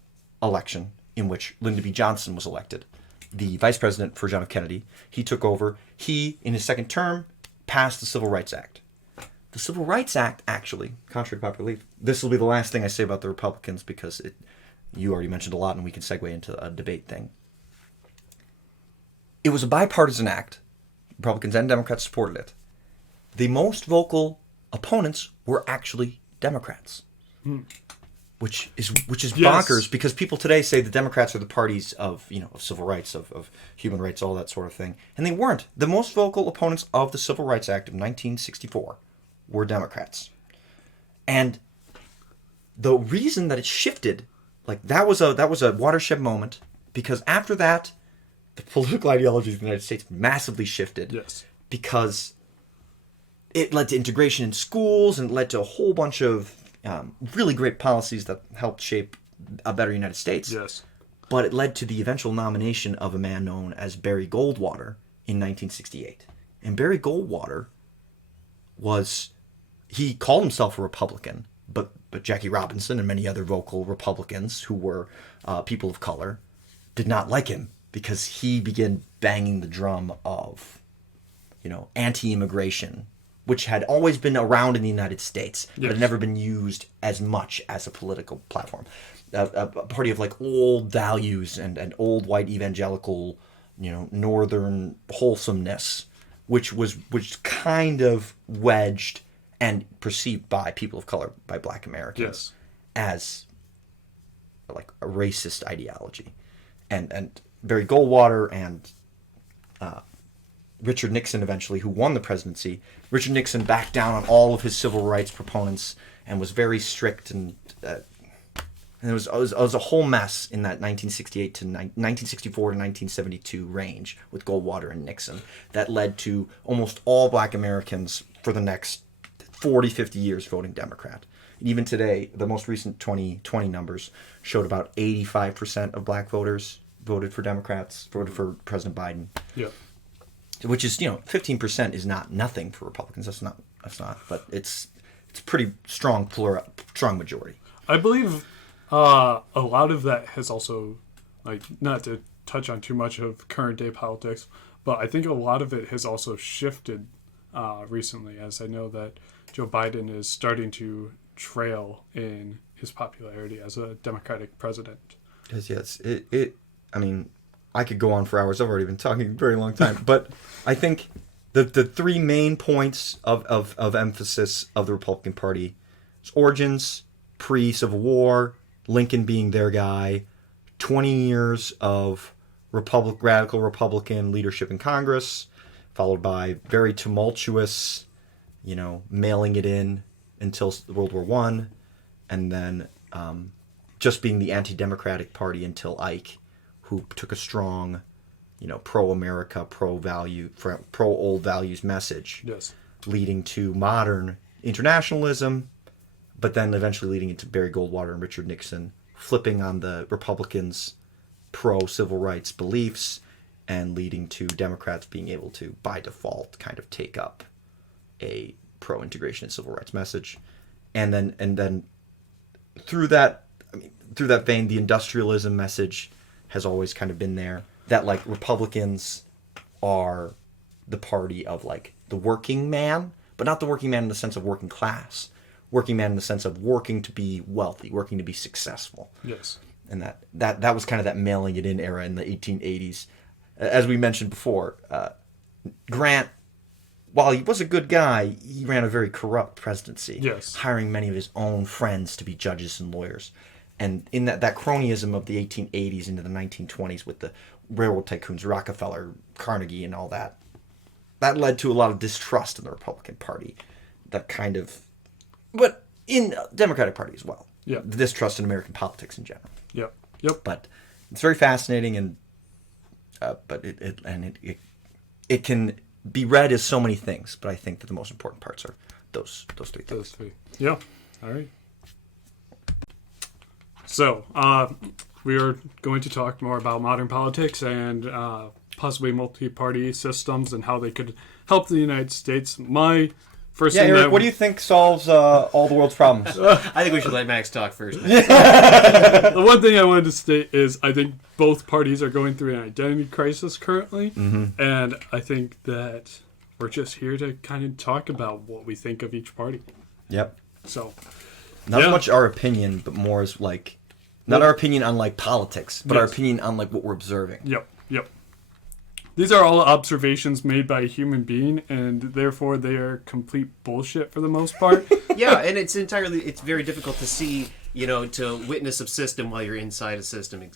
election, in which Lyndon B. Johnson was elected, the vice president for John F. Kennedy, he took over. He, in his second term, passed the Civil Rights Act. The Civil Rights Act, actually, contrary to popular belief, this will be the last thing I say about the Republicans because you already mentioned a lot and we can segue into a debate thing. It was a bipartisan act. Republicans and Democrats supported it. The most vocal opponents were actually Democrats, which is bonkers because people today say the Democrats are the parties of civil rights, of human rights, all that sort of thing, and they weren't. The most vocal opponents of the Civil Rights Act of 1964 were Democrats, and the reason that it shifted, like that was a watershed moment because after that, the political ideology of the United States massively shifted. Yes. Because it led to integration in schools and led to a whole bunch of really great policies that helped shape a better United States. Yes. But it led to the eventual nomination of a man known as Barry Goldwater in 1968. And Barry Goldwater he called himself a Republican, but Jackie Robinson and many other vocal Republicans who were people of color did not like him because he began banging the drum of anti-immigration, which had always been around in the United States, but had never been used as much as a political platform. A party of like old values and old white evangelical, northern wholesomeness, which kind of wedged and perceived by people of color, by black Americans, as like a racist ideology. And Barry Goldwater and Richard Nixon eventually, who won the presidency. Richard Nixon backed down on all of his civil rights proponents and was very strict, and it was a whole mess in that 1964 to 1972 range with Goldwater and Nixon that led to almost all black Americans for the next 40, 50 years voting Democrat. And even today, the most recent 2020 numbers showed about 85% of black voters voted for Democrats, voted for President Biden. Yeah. Which is, 15% is not nothing for Republicans. That's not, but it's pretty strong majority. I believe a lot of that has also, like, not to touch on too much of current day politics, but I think a lot of it has also shifted recently, as I know that Joe Biden is starting to trail in his popularity as a Democratic president. Yes. I mean, I could go on for hours. I've already been talking a very long time. But I think the three main points of emphasis of the Republican Party is origins, pre-Civil War, Lincoln being their guy, 20 years of radical Republican leadership in Congress, followed by very tumultuous, mailing it in until World War I, and then just being the anti-democratic party until Ike, who took a strong, pro-America, pro-old values message, leading to modern internationalism, but then eventually leading into Barry Goldwater and Richard Nixon, flipping on the Republicans' pro-civil rights beliefs and leading to Democrats being able to, by default, kind of take up a pro-integration and civil rights message. And then through that vein, the industrialism message has always kind of been there, that like Republicans are the party of like the working man, but not the working man in the sense of working class, working man in the sense of working to be wealthy, working to be successful. Yes. And that was kind of that mailing it in era in the 1880s. as we mentioned before, Grant, while he was a good guy, he ran a very corrupt presidency, Yes. hiring many of his own friends to be judges and lawyers. And in that cronyism of the 1880s into the 1920s with the railroad tycoons, Rockefeller, Carnegie, and all that, that led to a lot of distrust in the Republican Party. That kind of, but in the Democratic Party as well. Yeah. The distrust in American politics in general. Yep. Yep. But it's very fascinating, and but it can be read as so many things. But I think that the most important parts are those three things. Those three. Yeah. All right. So, we are going to talk more about modern politics and possibly multi-party systems and how they could help the United States. My first thing Eric, what do you think solves all the world's problems? I think we should let Max talk first. The one thing I wanted to state is I think both parties are going through an identity crisis currently, and I think that we're just here to kind of talk about what we think of each party. Yep. So, Not as much our opinion, but more as like, not our opinion on like politics, but our opinion on like what we're observing. Yep. These are all observations made by a human being, and therefore they are complete bullshit for the most part. Yeah, and it's very difficult to see, to witness a system while you're inside a system,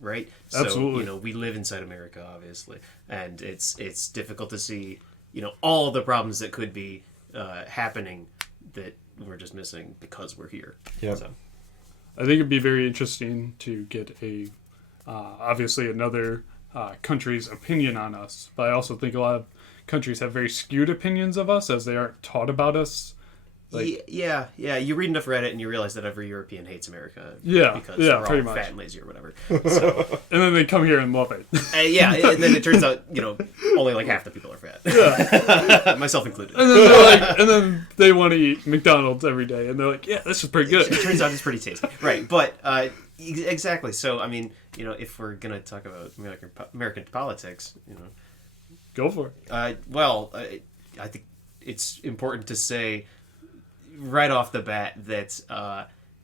right? So, Absolutely. We live inside America, obviously, and it's difficult to see, all of the problems that could be happening that we're just missing because we're here. Yep. So. I think it'd be very interesting to get obviously another country's opinion on us, but I also think a lot of countries have very skewed opinions of us as they aren't taught about us. Yeah. You read enough Reddit and you realize that every European hates America. Yeah, because yeah, we're pretty all much. fat and lazy or whatever. So, And then they come here and love it. and then it turns out, only like half the people are fat. Yeah. Myself included. And then they're like, and then they want to eat McDonald's every day, and they're like, "Yeah, this is pretty good." It turns out it's pretty tasty, right? But exactly. So I mean, if we're gonna talk about American politics, Go for it. I think it's important to say right off the bat that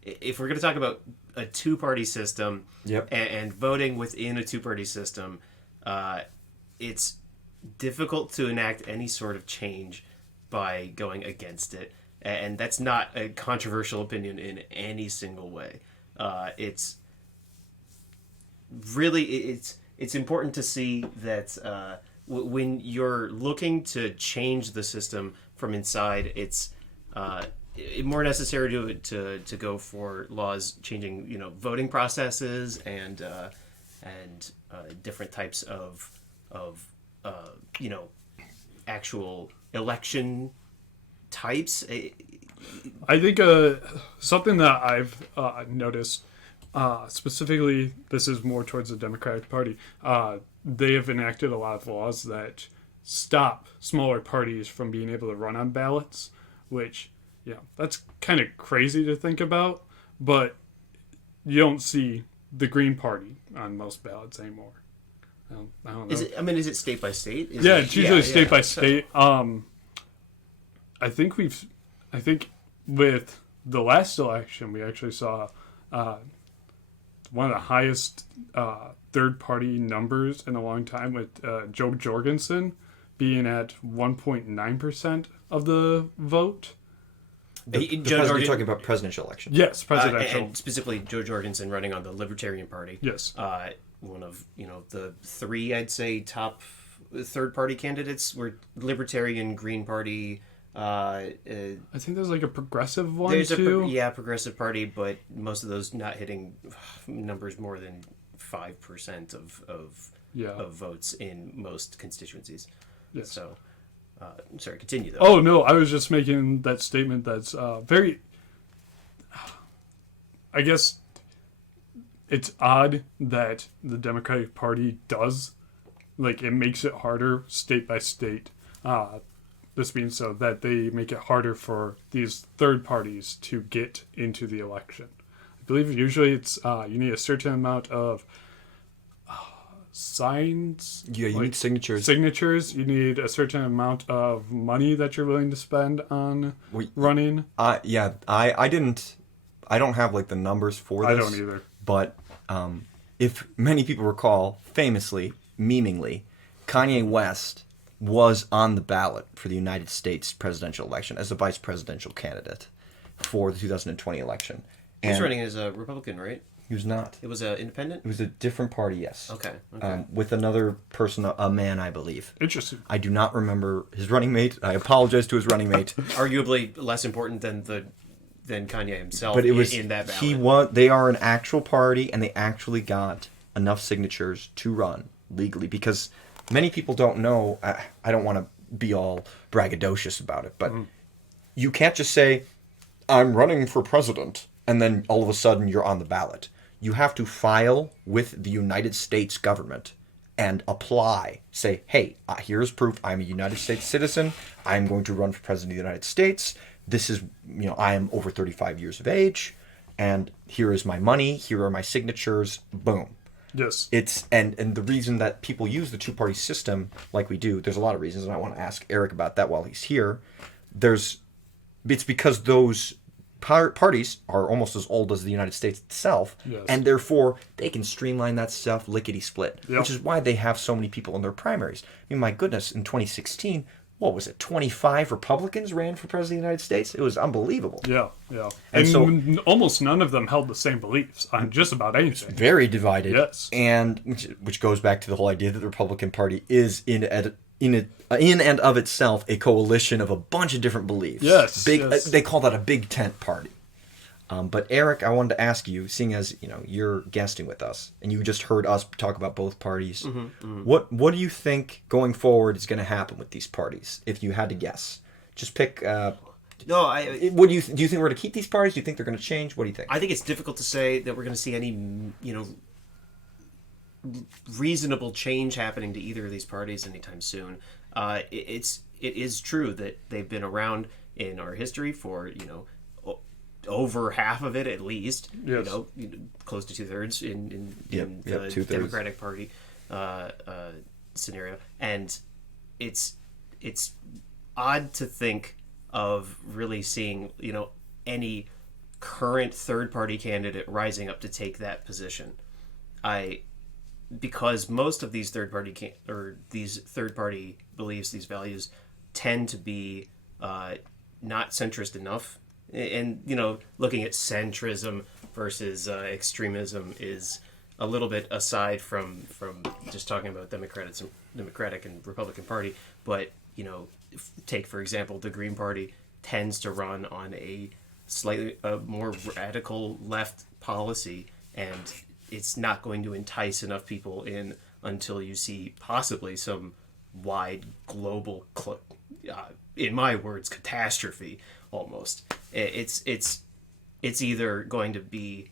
if we're gonna talk about a two-party system, and voting within a two-party system, it's difficult to enact any sort of change by going against it, and that's not a controversial opinion in any single way. It's really it's important to see that when you're looking to change the system from inside, it's more necessary to go for laws changing voting processes and different types of actual election types. I think something that I've noticed, specifically, this is more towards the Democratic Party. They have enacted a lot of laws that stop smaller parties from being able to run on ballots, which, that's kind of crazy to think about, but you don't see the Green Party on most ballots anymore. I don't know. Is it state by state? It's usually state by state. I think with the last election, we actually saw one of the highest third-party numbers in a long time, with Joe Jorgensen being at 1.9% of the vote. You're talking about presidential election. Yes, presidential. And specifically Joe Jorgensen running on the Libertarian Party. Yes. One of the three, I'd say, top third-party candidates were Libertarian, Green Party. I think there's like a progressive one there's too. Progressive Party, but most of those not hitting numbers more than 5% of votes in most constituencies. Yes. So, sorry, continue though. Oh no, I was just making that statement. That's very. I guess it's odd that the Democratic Party does, like, it makes it harder state by state. This being so that they make it harder for these third parties to get into the election. I believe usually it's you need a certain amount of signs. Yeah, you need signatures. You need a certain amount of money that you're willing to spend on running. I don't have like the numbers for this. I don't either. But if many people recall, famously, meaningly, Kanye West was on the ballot for the United States presidential election as the vice presidential candidate for the 2020 election. He was running as a Republican, right? He was not. It was an independent? It was a different party, yes. Okay. With another person, a man, I believe. Interesting. I do not remember his running mate. I apologize to his running mate. Arguably less important than Kanye himself, But it was in that ballot. They are an actual party, and they actually got enough signatures to run legally. Because many people don't know. I don't want to be all braggadocious about it, but you can't just say, "I'm running for president," and then all of a sudden you're on the ballot. You have to file with the United States government and apply. Say, hey, here's proof I'm a United States citizen. I'm going to run for president of the United States. This is, I am over 35 years of age, and here is my money. Here are my signatures. Boom. Yes. And the reason that people use the two-party system like we do, there's a lot of reasons, and I want to ask Eric about that while he's here. It's because those parties are almost as old as the United States itself, yes. and therefore they can streamline that stuff lickety-split, yep. which is why they have so many people in their primaries. I mean, my goodness, in 2016, what was it, 25 Republicans ran for president of the United States? It was unbelievable. Yeah. And so almost none of them held the same beliefs on just about anything. Very divided. Yes. And which goes back to the whole idea that the Republican Party is in and of itself a coalition of a bunch of different beliefs. Yes. They call that a big tent party. But Eric, I wanted to ask you, seeing as you're guesting with us, and you just heard us talk about both parties, what do you think going forward is going to happen with these parties? If you had to guess, just pick. What do you think we're going to keep these parties? Do you think they're going to change? What do you think? I think it's difficult to say that we're going to see any reasonable change happening to either of these parties anytime soon. It is true that they've been around in our history for over half of it at least. Yes. Close to 2/3 in the 2/3. Democratic Party scenario, and it's odd to think of really seeing any current third party candidate rising up to take that position. Because most of these third party beliefs, these values, tend to be not centrist enough. And looking at centrism versus extremism is a little bit aside from just talking about Democratic and Republican Party. But take for example, the Green Party tends to run on a slightly more radical left policy, and it's not going to entice enough people in until you see possibly some wide global, in my words, catastrophe. Almost, it's either going to be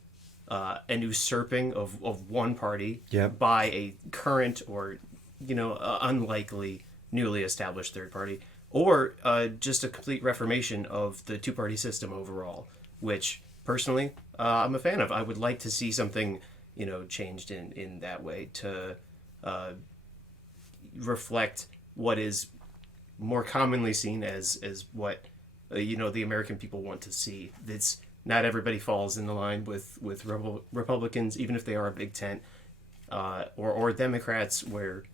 an usurping of one party by a current or unlikely newly established third party, or just a complete reformation of the two-party system overall, which personally I'm a fan of. I would like to see something changed in that way to reflect what is more commonly seen as what the American people want to see. It's not everybody falls in the line with Republicans, even if they are a big tent, or Democrats, where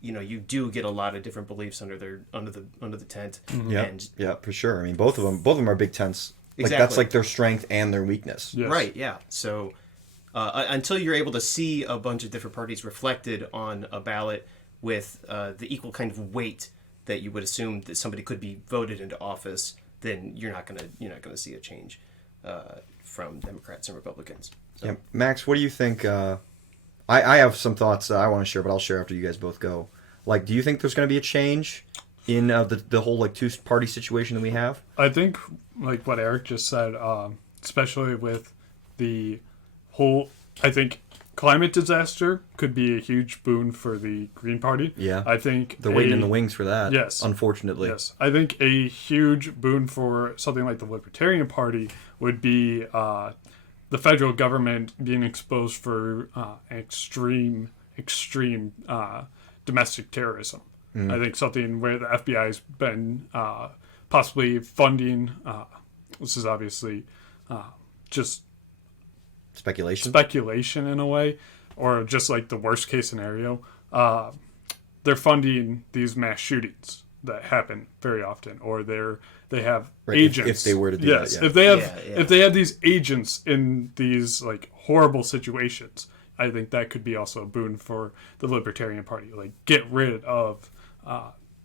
you do get a lot of different beliefs under the tent. Yeah, for sure. I mean, both of them are big tents. Like Exactly. that's like their strength and their weakness. Yes. Right. Yeah. So until you're able to see a bunch of different parties reflected on a ballot with the equal kind of weight that you would assume that somebody could be voted into office, then you're not gonna see a change from Democrats and Republicans. So. Yeah, Max, what do you think? I have some thoughts I want to share, but I'll share after you guys both go. Like, do you think there's going to be a change in the whole two-party situation that we have? I think like what Eric just said, especially with the whole, I think climate disaster could be a huge boon for the Green Party. Yeah. I think they're waiting in the wings for that. Yes. Unfortunately. Yes. I think a huge boon for something like the Libertarian Party would be the federal government being exposed for extreme domestic terrorism. I think something where the FBI has been possibly funding. This is obviously just speculation in a way, or just like the worst case scenario, they're funding these mass shootings that happen very often, or they have agents. If they were to do yes, that, yeah. if they have these agents in these like horrible situations, I think that could be also a boon for the Libertarian Party. Like, get rid of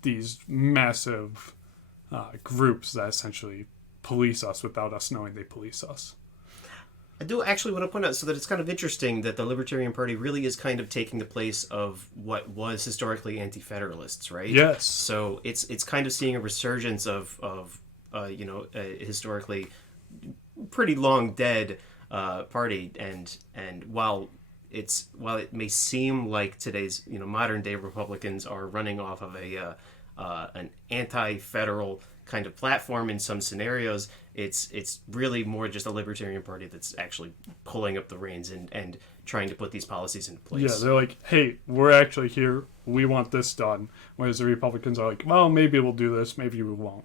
these massive groups that essentially police us without us knowing they police us. I do actually want to point out so that it's kind of interesting that the Libertarian Party really is kind of taking the place of what was historically anti-federalists, right? Yes. So it's kind of seeing a resurgence of historically pretty long dead party, and while it may seem like today's modern day Republicans are running off of an anti-federal kind of platform in some scenarios, it's really more just a Libertarian Party that's actually pulling up the reins and trying to put these policies into place. Yeah, they're like, hey, we're actually here, we want this done, whereas the Republicans are like, well, maybe we'll do this, maybe we won't.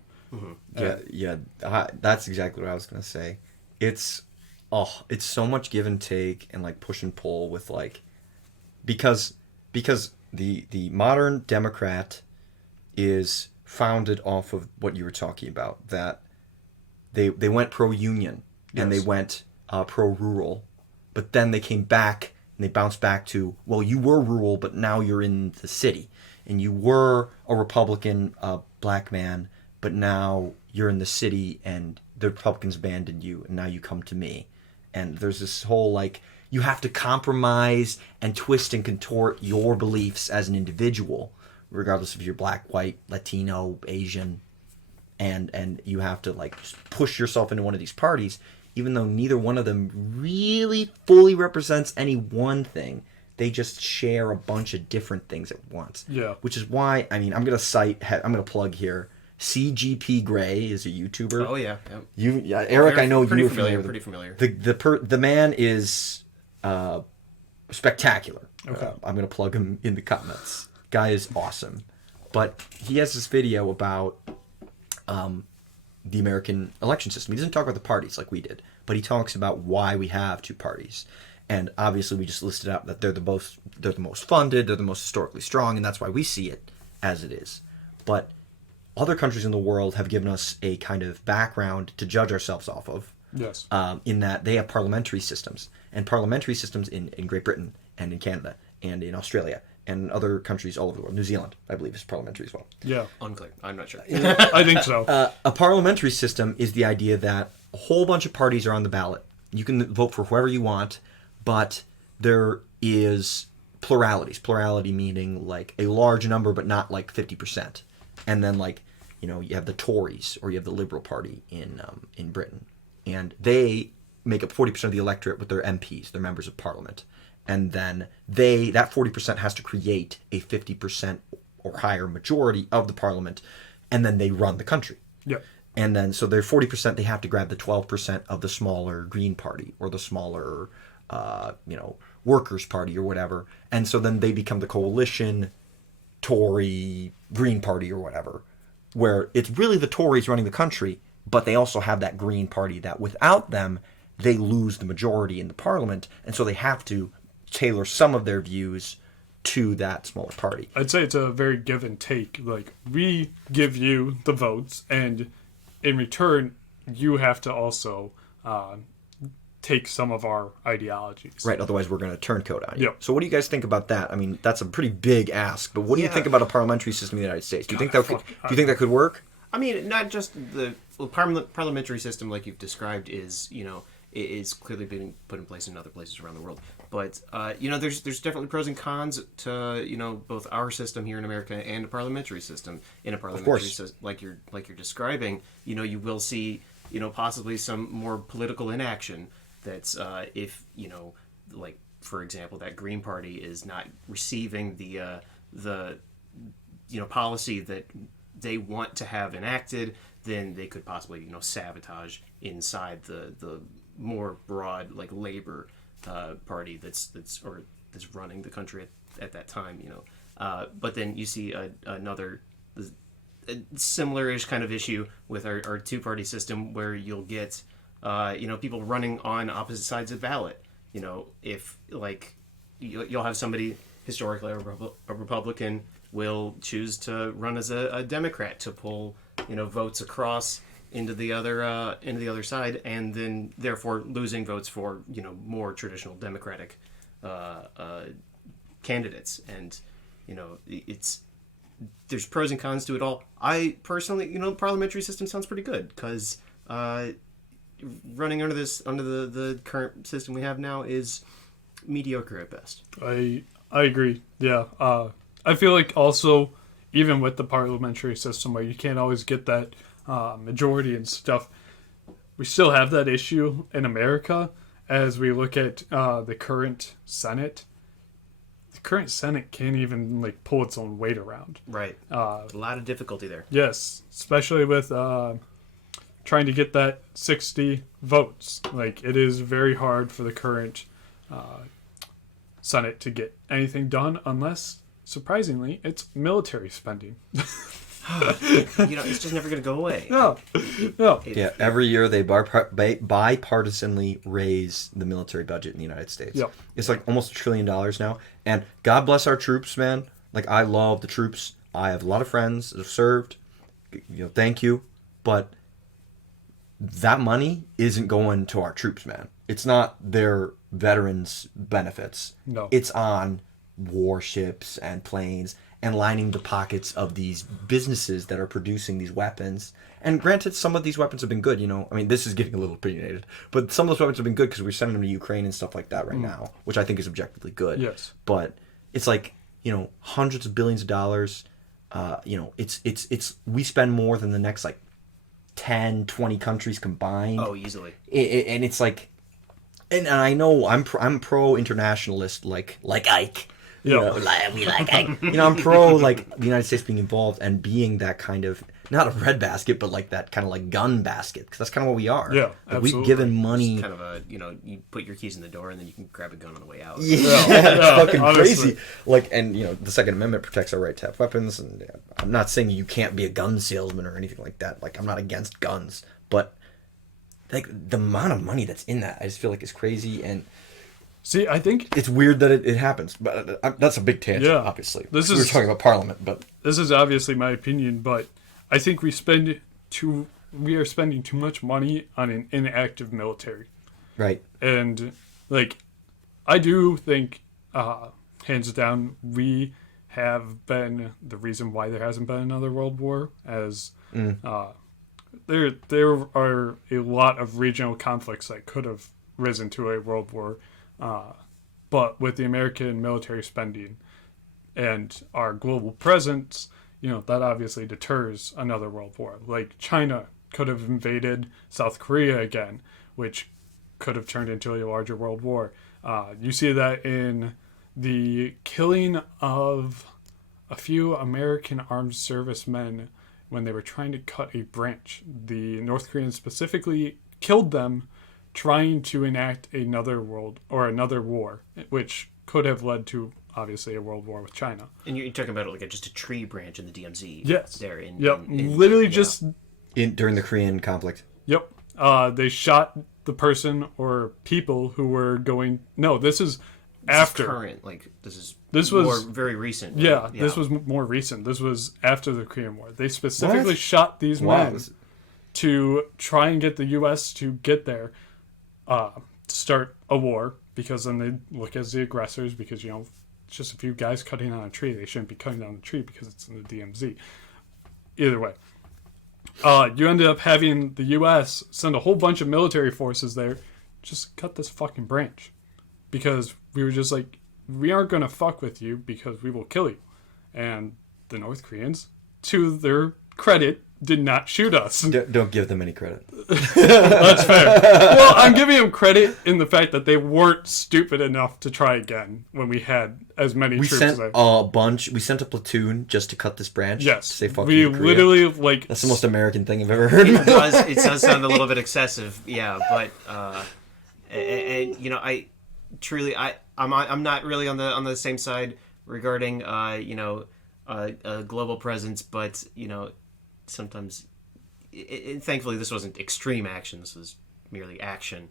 That's exactly what I was gonna say. It's so much give and take and like push and pull with like, because the modern Democrat is founded off of what you were talking about, that they went pro-union and they went pro-rural, but then they came back and they bounced back to, well, you were rural, but now you're in the city, and you were a Republican black man, but now you're in the city and the Republicans abandoned you, and now you come to me. And there's this whole like, you have to compromise and twist and contort your beliefs as an individual, regardless if you're black, white, Latino, Asian, and you have to like just push yourself into one of these parties, even though neither one of them really fully represents any one thing. They just share a bunch of different things at once. Yeah. Which is why, I mean, I'm going to plug here. CGP Grey is a YouTuber. Oh yeah. Eric, I know you were familiar. familiar. Pretty familiar. The man is spectacular. Okay. I'm going to plug him in the comments. Guy is awesome. But he has this video about the American election system. He doesn't talk about the parties like we did, but he talks about why we have two parties. And obviously we just listed out that they're the most funded, they're the most historically strong, and that's why we see it as it is. But other countries in the world have given us a kind of background to judge ourselves off of. Yes. In that they have parliamentary systems. And parliamentary systems in Great Britain and in Canada and in Australia and other countries all over the world. New Zealand, I believe, is parliamentary as well. Yeah. Unclear. I'm not sure. I think so. A parliamentary system is the idea that a whole bunch of parties are on the ballot. You can vote for whoever you want, but there is pluralities. Plurality meaning like a large number, but not like 50%. And then like, you have the Tories or you have the Liberal Party in Britain. And they make up 40% of the electorate with their MPs, their members of parliament. And then that 40% has to create a 50% or higher majority of the parliament, and then they run the country. Yeah. And then, so they're 40%, they have to grab the 12% of the smaller Green Party or the smaller, Workers' Party or whatever. And so then they become the coalition Tory Green Party or whatever, where it's really the Tories running the country, but they also have that Green Party that without them, they lose the majority in the parliament, and so they have to tailor some of their views to that smaller party. I'd say it's a very give and take. Like, we give you the votes, and in return, you have to also take some of our ideologies. Right, otherwise we're going to turncoat on you. Yep. So what do you guys think about that? I mean, that's a pretty big ask, but what do you think about a parliamentary system in the United States? Do you think that could work? I mean, not just the parliamentary system like you've described is clearly being put in place in other places around the world. But there's definitely pros and cons to both our system here in America and a parliamentary system. In a parliamentary system, like you're describing, you will see possibly some more political inaction. That's if like for example, that Green Party is not receiving the policy that they want to have enacted, then they could possibly sabotage inside the more broad like labor party that's running the country at that time. But then you see another similar-ish kind of issue with our two-party system where you'll get people running on opposite sides of the ballot. If like you'll have somebody historically a Republican will choose to run as a Democrat to pull votes across into the other side, and then therefore losing votes for more traditional Democratic candidates. And it's there's pros and cons to it all. I personally, the parliamentary system sounds pretty good because running under the current system we have now is mediocre at best. I agree. Yeah. I feel like also, even with the parliamentary system where you can't always get that majority and stuff, we still have that issue in America as we look at the current Senate. The current Senate can't even pull its own weight around. Right. A lot of difficulty there. Yes, especially with trying to get that 60 votes. It is very hard for the current Senate to get anything done unless, surprisingly, it's military spending. It's just never going to go away. No. Yeah, every year they bipartisanly raise the military budget in the United States. Yep. It's almost $1 trillion now. And God bless our troops, man. I love the troops. I have a lot of friends that have served. Thank you. But that money isn't going to our troops, man. It's not their veterans' benefits. No. It's on warships and planes and lining the pockets of these businesses that are producing these weapons. And granted, some of these weapons have been good, this is getting a little opinionated, but some of those weapons have been good because we're sending them to Ukraine and stuff like that right now, which I think is objectively good. Yes. But it's hundreds of billions of dollars. It's we spend more than the next 10, 20 countries combined. Oh, easily. And it's and I know I'm pro internationalist like Ike. We like Ike. I'm pro the United States being involved and being that kind of, not a breadbasket, but that kind of gun basket, because that's kind of what we are. Yeah, absolutely. We've given money. It's kind of a you put your keys in the door and then you can grab a gun on the way out. Yeah, it's fucking honestly. crazy. And the Second Amendment protects our right to have weapons, and I'm not saying you can't be a gun salesman or anything like that. I'm not against guns, but the amount of money that's in that, I just feel is crazy. And see, I think it's weird that it happens, but that's a big tangent. Yeah. Obviously, We're talking about Parliament, but this is obviously my opinion, but I think we are spending too much money on an inactive military. Right. And I do think hands down we have been the reason why there hasn't been another world war, as there are a lot of regional conflicts that could have risen to a world war, but with the American military spending and our global presence, that obviously deters another world war. China could have invaded South Korea again, which could have turned into a larger world war. You see that in the killing of a few American armed servicemen when they were trying to cut a branch. The North Koreans specifically killed them trying to enact another war, which could have led to obviously a world war with China. And you're talking about just a tree branch in the DMZ. Yes. There in literally just during the Korean conflict. Yep. They shot the person or people who were going. No, this is after. This is current. This was more very recent. Yeah, this was more recent. This was after the Korean War. They specifically shot these men to try and get the U.S. to get there, to start a war, because then they look as the aggressors, because it's just a few guys cutting down a tree. They shouldn't be cutting down the tree because it's in the DMZ. Either way, you ended up having the U.S. send a whole bunch of military forces there, just cut this fucking branch, because we were just we aren't going to fuck with you because we will kill you. And the North Koreans, to their credit, did not shoot us. Don't give them any credit. That's fair. Well, I'm giving them credit in the fact that they weren't stupid enough to try again when we had as many troops there. We sent a platoon just to cut this branch. Yes. To say fuck we you to Korea. literally That's the most American thing I've ever heard. It does sound a little bit excessive, yeah, but I truly I'm not really on the same side regarding a global presence, but sometimes thankfully this wasn't extreme action, this was merely action.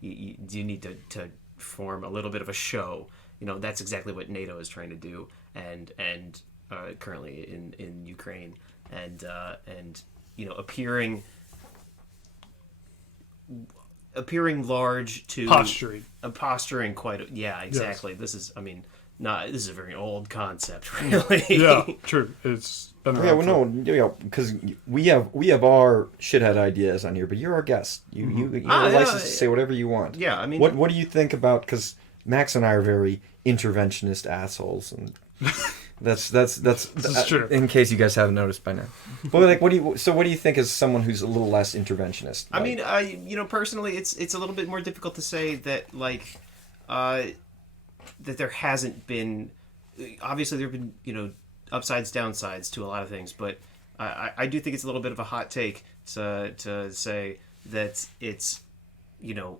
You need to form a little bit of a show. That's exactly what NATO is trying to do, and currently in Ukraine, and appearing large to posturing quite. Yeah, exactly. Yes. This is a very old concept, really. Yeah, true. It's been around because we have our shithead ideas on here, but you're our guest. You have a license to say whatever you want. Yeah, I mean, what do you think about? Because Max and I are very interventionist assholes, and that's true. In case you guys haven't noticed by now. But what do you think as someone who's a little less interventionist? I mean, personally, it's a little bit more difficult to say that that there hasn't been. Obviously, there have been upsides, downsides to a lot of things, but I do think it's a little bit of a hot take to say that it's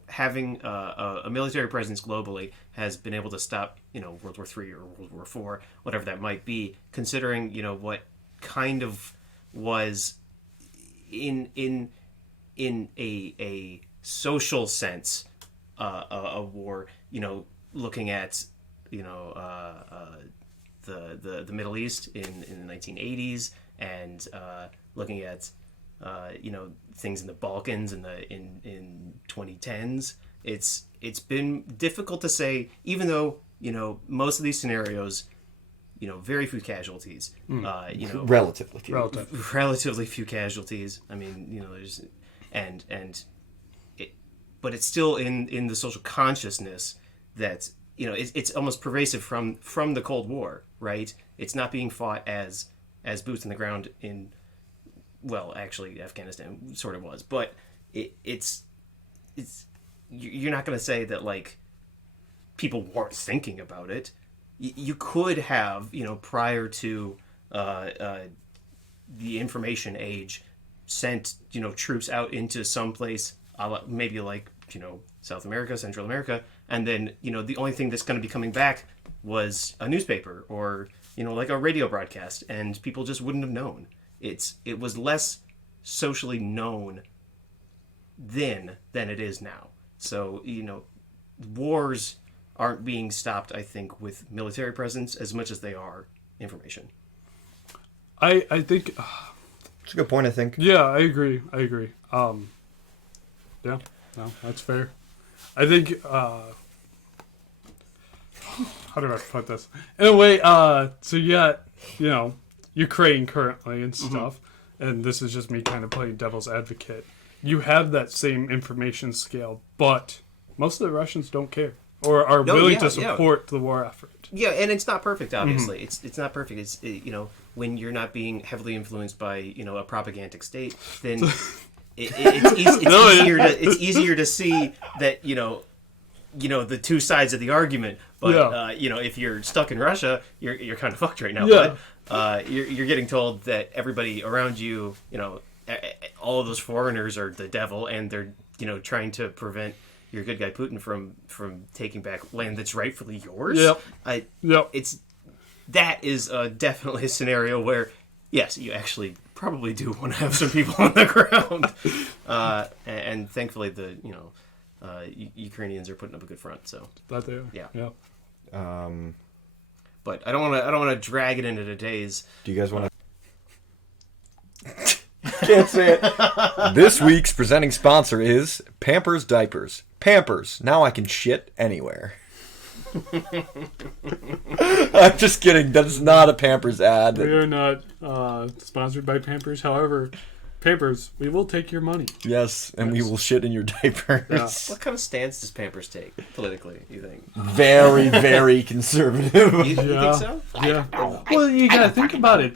having a military presence globally has been able to stop World War III or World War IV, whatever that might be, considering what kind of was in a social sense a war, looking at the Middle East in the 1980s, and looking at things in the Balkans in 2010s. It's been difficult to say, even though most of these scenarios, very few casualties. Relatively few casualties. I mean, there's but it's still in the social consciousness that it's almost pervasive from the Cold War, right? It's not being fought as boots on the ground in, well, actually Afghanistan sort of was, but it's you're not going to say that people weren't thinking about it. You could have, prior to the information age, sent troops out into some place, maybe South America, Central America, and then the only thing that's going to be coming back was a newspaper or a radio broadcast, and people just wouldn't have known. It was less socially known then than it is now. So wars aren't being stopped, I think, with military presence as much as they are information. I think it's a good point. I think. Yeah, I agree. Yeah, no, that's fair. I think. How do I put this? In a way, so you got Ukraine currently and stuff, and this is just me kind of playing devil's advocate. You have that same information scale, but most of the Russians don't care or are willing to support the war effort. Yeah, and it's not perfect, obviously. It's not perfect. It's when you're not being heavily influenced by a propagandic state, then it's easier to see that the two sides of the argument. But if you're stuck in Russia, you're kind of fucked right now. Yeah. But you're getting told that everybody around you, all of those foreigners are the devil, and they're trying to prevent your good guy Putin from taking back land that's rightfully yours. That is definitely a scenario where yes, you actually probably do want to have some people on the ground, and thankfully the Ukrainians are putting up a good front. So that they are. Yeah. But I don't want to drag it into today's. Do you guys want to? Can't say it. This week's presenting sponsor is Pampers Diapers. Pampers. Now I can shit anywhere. I'm just kidding. That's not a Pampers ad. We are not sponsored by Pampers. However, Pampers, we will take your money. Yes, and we will shit in your diapers. Yeah. What kind of stance does Pampers take politically, you think? Very, very conservative. You think so? Yeah. Well, you gotta think about it.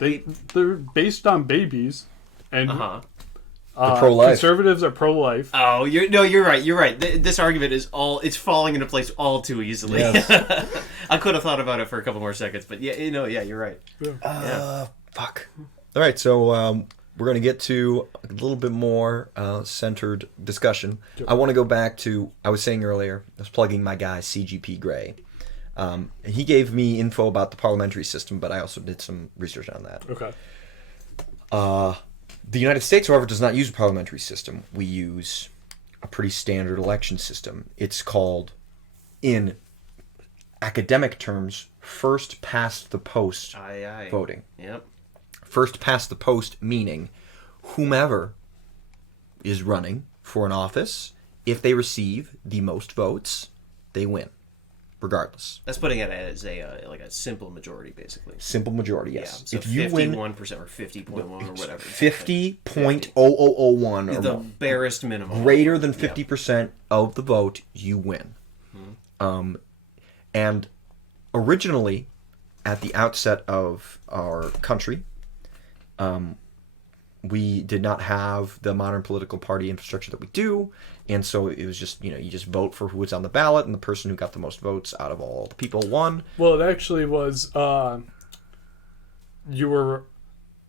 They're based on babies, and pro-life. Conservatives are pro-life. Oh, you're right. You're right. This argument it's falling into place all too easily. Yes. I could have thought about it for a couple more seconds, but you're right. Fuck. All right, so we're going to get to a little bit more centered discussion. Sure. I want to go back to, I was saying earlier, I was plugging my guy, CGP Grey. He gave me info about the parliamentary system, but I also did some research on that. Okay. The United States, however, does not use a parliamentary system. We use a pretty standard election system. It's called in academic terms, first past the post voting. Yep. First past the post meaning whomever is running for an office, if they receive the most votes, they win, regardless. That's putting it as a simple majority, basically. Simple majority, yes. Yeah, so if you win 51% or 50.1 or whatever. 50.0001 or the barest minimum. Greater than 50% of the vote, you win. And originally, at the outset of our country, we did not have the modern political party infrastructure that we do, and so it was just, you just vote for who was on the ballot, and the person who got the most votes out of all the people won. Well, it actually was, you were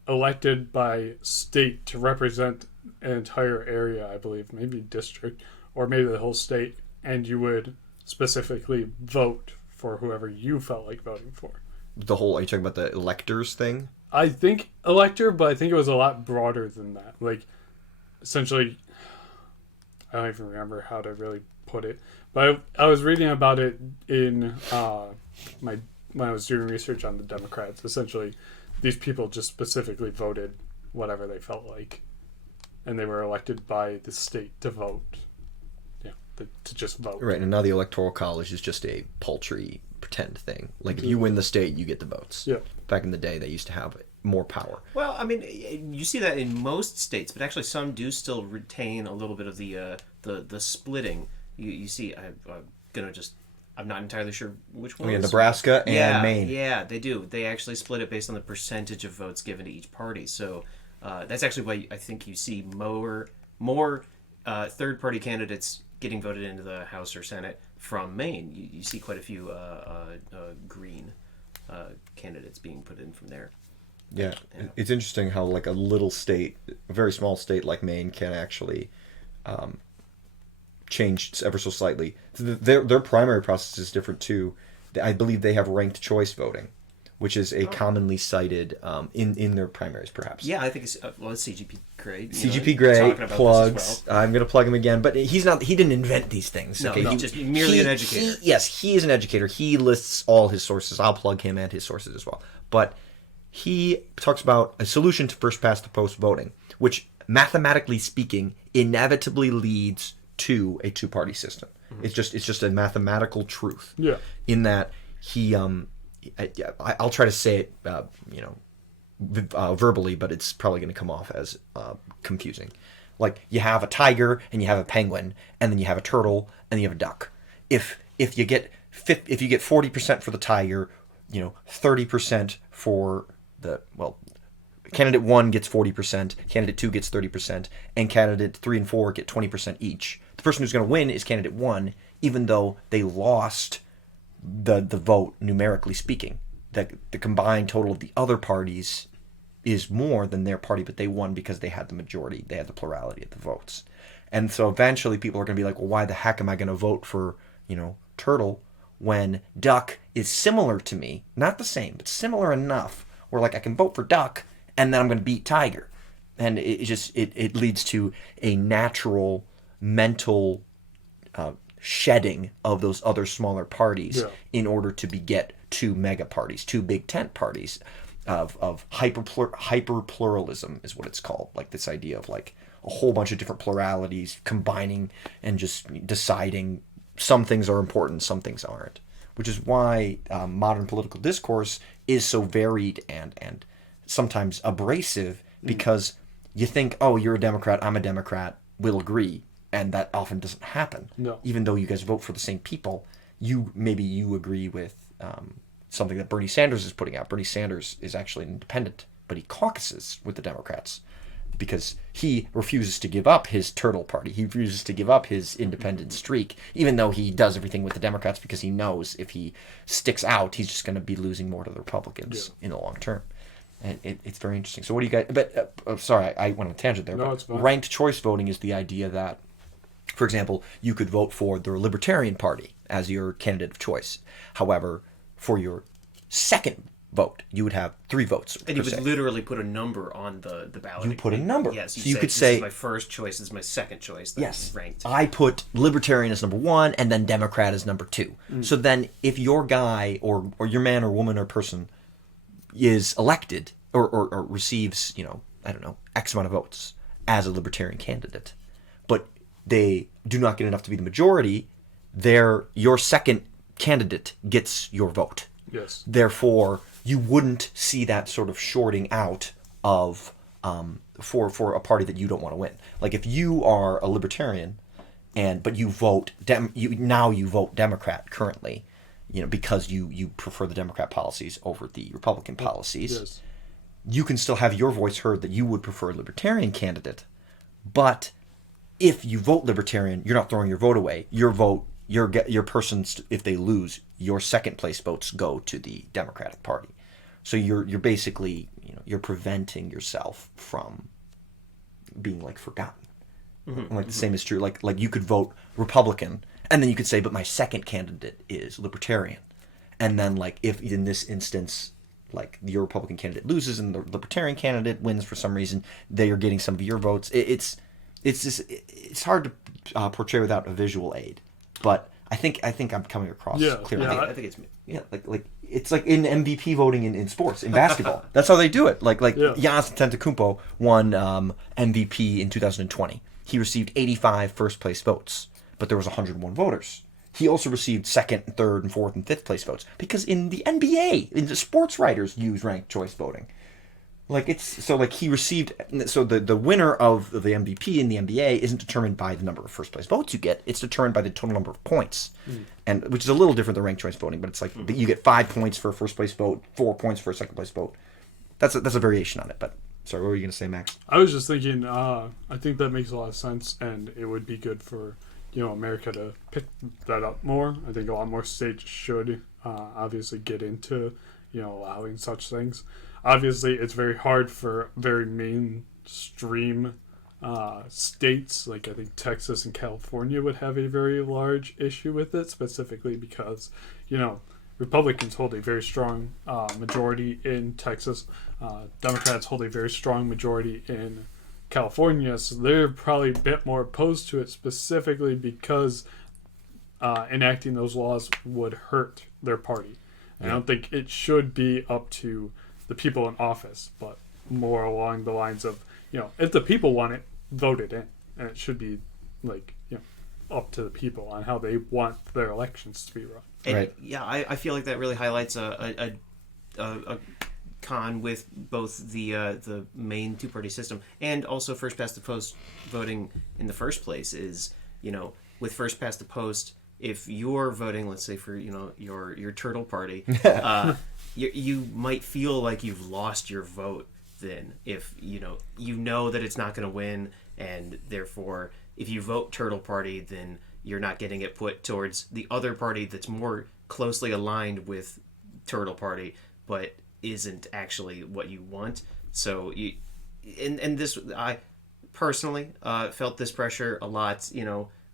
elected by state to represent an entire area, I believe, maybe district, or maybe the whole state, and you would specifically vote for whoever you felt like voting for. Are you talking about the electors thing? I think elector, but I think it was a lot broader than that. Like, essentially, I don't even remember how to really put it, but I was reading about it in when I was doing research on the Democrats. Essentially, these people just specifically voted whatever they felt like, and they were elected by the state to vote. Yeah, to just vote. Right, and now the Electoral College is just a paltry pretend thing. Like, if you win the state, you get the votes. Yeah. Back in the day, they used to have more power. Well, I mean, you see that in most states, but actually some do still retain a little bit of the splitting. You see, I'm not entirely sure which one. Oh, yeah, Nebraska and Maine. Yeah, they do. They actually split it based on the percentage of votes given to each party. So that's actually why I think you see more third-party candidates getting voted into the House or Senate from Maine. You see quite a few green candidates being put in from there. Yeah, it's interesting how like a little state, a very small state like Maine, can actually change ever so slightly. Their primary process is different too. I believe they have ranked choice voting, which is a commonly cited in their primaries, perhaps. Yeah, I think it's it's CGP Gray. CGP Gray plugs. Well. I'm going to plug him again, but he's not. He didn't invent these things. No, he's just merely an educator. He is an educator. He lists all his sources. I'll plug him and his sources as well. But he talks about a solution to first past the post voting, which mathematically speaking inevitably leads to a two-party system. Mm-hmm. It's just a mathematical truth. Yeah. In that he I'll try to say it verbally, but it's probably going to come off as confusing. Like, you have a tiger and you have a penguin, and then you have a turtle and you have a duck. If you get 40% for the tiger, 30% for candidate 1 gets 40%, candidate 2 gets 30%, and candidate 3 and 4 get 20% each. The person who's going to win is candidate 1, even though they lost the vote numerically speaking. That the combined total of the other parties is more than their party, but they won because they had the majority, they had the plurality of the votes. And so eventually people are going to be like, well, why the heck am I going to vote for, turtle when duck is similar to me? Not the same, but similar enough where like I can vote for duck and then I'm going to beat tiger. And it leads to a natural mental shedding of those other smaller parties in order to beget two mega parties, two big tent parties of hyper pluralism is what it's called. Like this idea of like a whole bunch of different pluralities combining and just deciding some things are important, some things aren't. Which is why modern political discourse is so varied and sometimes abrasive, because you think, oh, you're a Democrat, I'm a Democrat, we'll agree. And that often doesn't happen. No. Even though you guys vote for the same people, you agree with something that Bernie Sanders is putting out. Bernie Sanders is actually an independent, but he caucuses with the Democrats because he refuses to give up his turtle party. He refuses to give up his independent streak, even though he does everything with the Democrats because he knows if he sticks out, he's just going to be losing more to the Republicans in the long term. And it's very interesting. So what do you guys... But, sorry, I went on a tangent there. No, but it's fine. Ranked choice voting is the idea that, for example, you could vote for the Libertarian Party as your candidate of choice. However, for your second vote. You would have 3 votes. And you would literally put a number on the ballot. You put a number. Yes. So you could this say, is my first choice, this is my second choice. That's ranked. I put Libertarian as number 1 and then Democrat as number 2. So then if your guy or your man or woman or person is elected or receives, I don't know, X amount of votes as a Libertarian candidate, but they do not get enough to be the majority, your second candidate gets your vote. Yes. Therefore, you wouldn't see that sort of shorting out of for a party that you don't want to win. Like if you are a Libertarian, but you vote you vote Democrat currently, because you prefer the Democrat policies over the Republican policies. Yes. You can still have your voice heard that you would prefer a Libertarian candidate, but if you vote Libertarian, you're not throwing your vote away. Your person's, if they lose, your second place votes go to the Democratic Party. So you're basically, you're preventing yourself from being forgotten. Mm-hmm. The same is true. Like you could vote Republican, and then you could say, but my second candidate is Libertarian. And then if in this instance, your Republican candidate loses and the Libertarian candidate wins for some reason, they are getting some of your votes. It's hard to portray without a visual aid. But I think I'm coming across clearly. Yeah, I think it's it's like in MVP voting in sports, in basketball. That's how they do it. Giannis Antetokounmpo won MVP in 2020. He received 85 first place votes, but there was 101 voters. He also received second, third, and fourth and fifth place votes because in the NBA, the sports writers use ranked choice voting. He received, so the winner of the MVP in the NBA isn't determined by the number of first place votes you get. It's determined by the total number of points, and which is a little different than ranked choice voting. But it's you get 5 points for a first place vote, 4 points for a second place vote. That's a variation on it. But sorry, what were you going to say, Max? I was just thinking. I think that makes a lot of sense, and it would be good for America to pick that up more. I think a lot more states should obviously get into allowing such things. Obviously, it's very hard for very mainstream states. I think Texas and California would have a very large issue with it, specifically because, Republicans hold a very strong majority in Texas. Democrats hold a very strong majority in California, so they're probably a bit more opposed to it, specifically because enacting those laws would hurt their party. Yeah. I don't think it should be up to the people in office, but more along the lines of, if the people want it, vote it in. And it should be, up to the people on how they want their elections to be run. And, right. Yeah, I feel like that really highlights a con with both the main two-party system and also first-past-the-post voting in the first place is, with first-past-the-post, if you're voting, let's say, for, your turtle party, you might feel like you've lost your vote then if you know that it's not going to win, and therefore if you vote turtle party, then you're not getting it put towards the other party that's more closely aligned with turtle party but isn't actually what you want. So I personally felt this pressure a lot,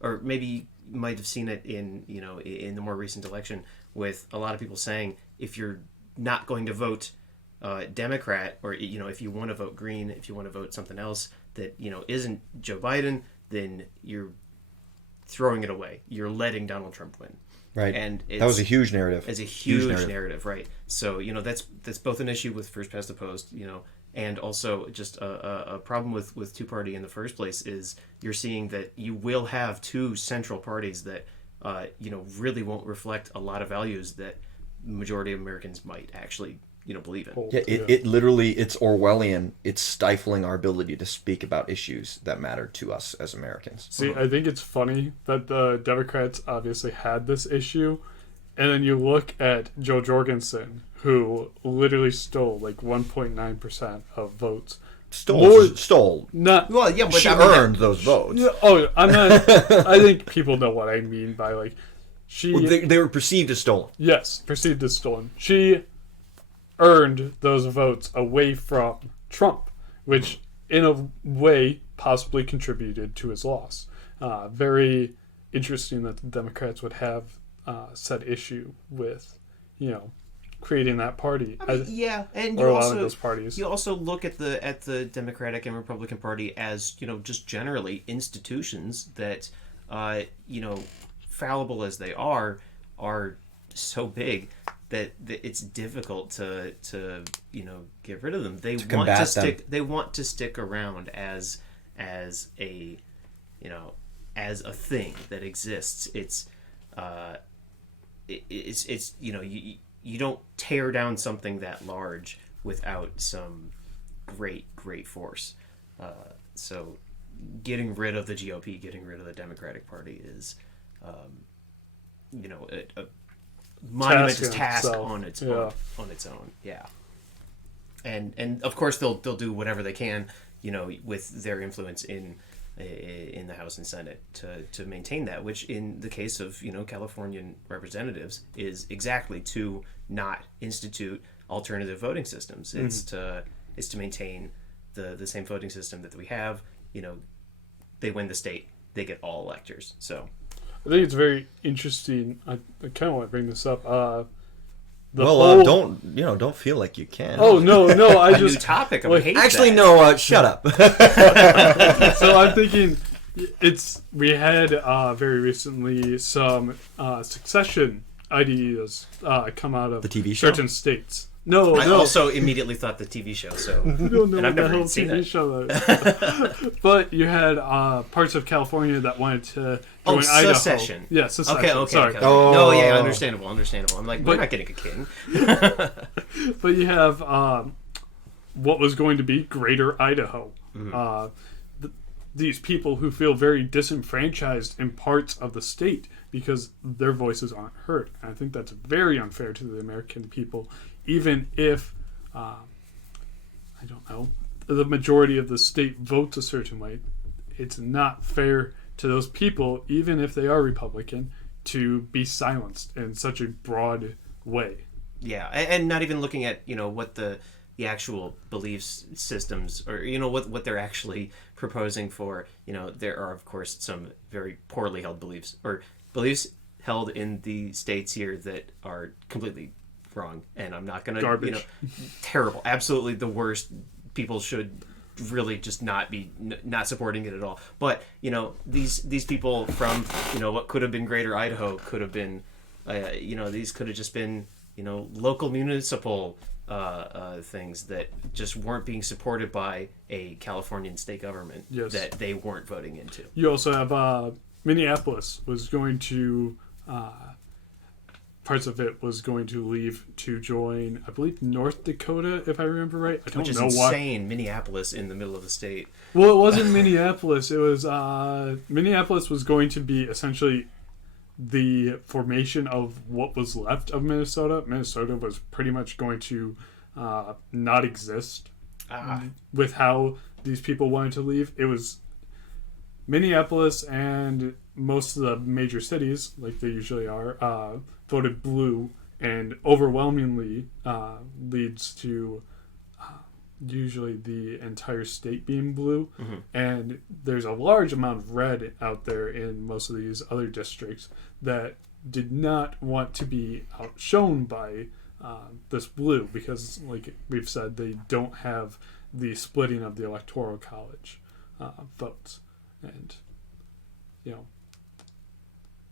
or maybe you might have seen it in the more recent election with a lot of people saying if you're not going to vote Democrat, or if you want to vote Green, if you want to vote something else that isn't Joe Biden, then you're throwing it away. You're letting Donald Trump win. Right. And that was a huge narrative. It's a huge narrative, right? So that's both an issue with first past the post, and also just a problem with two party in the first place is you're seeing that you will have two central parties that really won't reflect a lot of values that the majority of Americans might actually believe in. Yeah, it literally, it's Orwellian. It's stifling our ability to speak about issues that matter to us as Americans. See, I think it's funny that the Democrats obviously had this issue, and then you look at Joe Jorgensen, who literally stole 1.9% of votes. Stole. Not well, yeah, but she earned those votes. Oh, I'm not. I think people know what I mean by she. Well, they were perceived as stolen. Yes, perceived as stolen. She earned those votes away from Trump, which in a way possibly contributed to his loss. Very interesting that the Democrats would have said issue with, creating that party. And or a lot of those parties. You also look at the Democratic and Republican Party as, just generally institutions that, fallible as they are so big that it's difficult to get rid of them. They want to stick around as a thing that exists. You don't tear down something that large without some great force. So getting rid of the GOP, getting rid of the Democratic Party is, a monumentous task on its own. Yeah. And of course they'll do whatever they can, with their influence in the House and Senate to maintain that, which in the case of Californian representatives is exactly to not institute alternative voting systems. It's to maintain the same voting system that we have. They win the state, they get all electors. So I think it's very interesting. I kind of want to bring this up. Don't feel like you can. Oh no! I just new topic. Actually, no. Shut up. So I'm thinking, we had very recently some succession ideas come out of the TV show? certain states. No, I also immediately thought the TV show. So and I've never seen TV show. But you had parts of California that wanted to join Idaho. Secession. Yeah, secession. Okay. Sorry. Oh. No, yeah, understandable. I'm like, we're not getting a king. But you have what was going to be Greater Idaho. Mm-hmm. These people who feel very disenfranchised in parts of the state because their voices aren't heard. And I think that's very unfair to the American people, even if, I don't know, the majority of the state votes a certain way. It's not fair to those people, even if they are Republican, to be silenced in such a broad way. Yeah, and not even looking at, what the actual belief systems, or, what they're actually proposing for. There are, of course, some very poorly held beliefs, or beliefs held in the states here that are completely wrong, and I'm not going to... Garbage. Terrible. Absolutely the worst. People should really just not supporting it at all. But, these people from, what could have been Greater Idaho could have been, these could have just been, local municipal things that just weren't being supported by a Californian state government. Yes. That they weren't voting into. You also have Minneapolis was going to... parts of it was going to leave to join, I believe, North Dakota, if I remember right. Which is insane. Minneapolis in the middle of the state. Well, it wasn't Minneapolis. It was Minneapolis was going to be essentially the formation of what was left of Minnesota. Minnesota was pretty much going to not exist with how these people wanted to leave. It was Minneapolis and most of the major cities, like they usually are, voted blue, and overwhelmingly leads to usually the entire state being blue. Mm-hmm. And there's a large amount of red out there in most of these other districts that did not want to be outshone by this blue, because, like we've said, they don't have the splitting of the electoral college votes. And,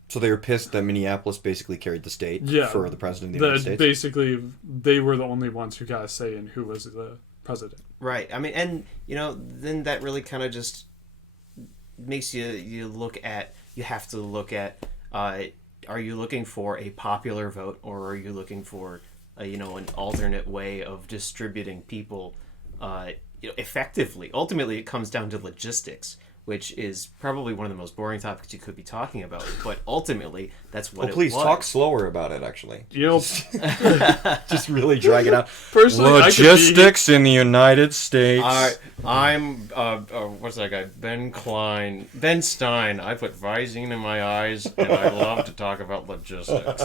So they were pissed that Minneapolis basically carried the state for the president of the United States? Basically, they were the only ones who got a say in who was the president. Right. I mean, and, then that really kind of just makes you look at, you have to look at, are you looking for a popular vote, or are you looking for, an alternate way of distributing people, effectively? Ultimately, it comes down to logistics, which is probably one of the most boring topics you could be talking about. But ultimately, that's what it was. Please talk slower about it, actually. Just really drag it out. Personally, logistics in the United States. I'm what's that guy? Ben Stein. I put Visine in my eyes, and I love to talk about logistics.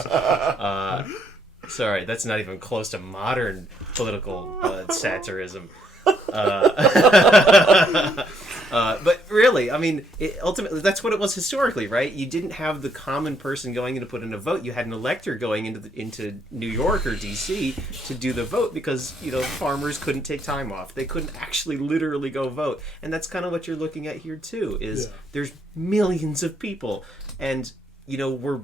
Sorry, that's not even close to modern political satirism. But really, I mean, ultimately, that's what it was historically, right? You didn't have the common person going in to put in a vote. You had an elector going into New York or D.C. to do the vote because, farmers couldn't take time off. They couldn't actually literally go vote. And that's kind of what you're looking at here, too, is there's millions of people. And, we're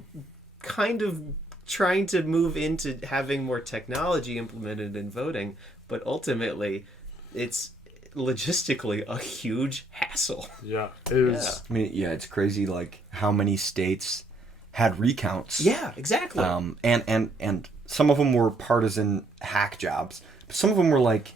kind of trying to move into having more technology implemented in voting, but ultimately it's logistically a huge hassle. Yeah, it is. I mean, it's crazy like how many states had recounts. Yeah, exactly. And some of them were partisan hack jobs, but some of them were like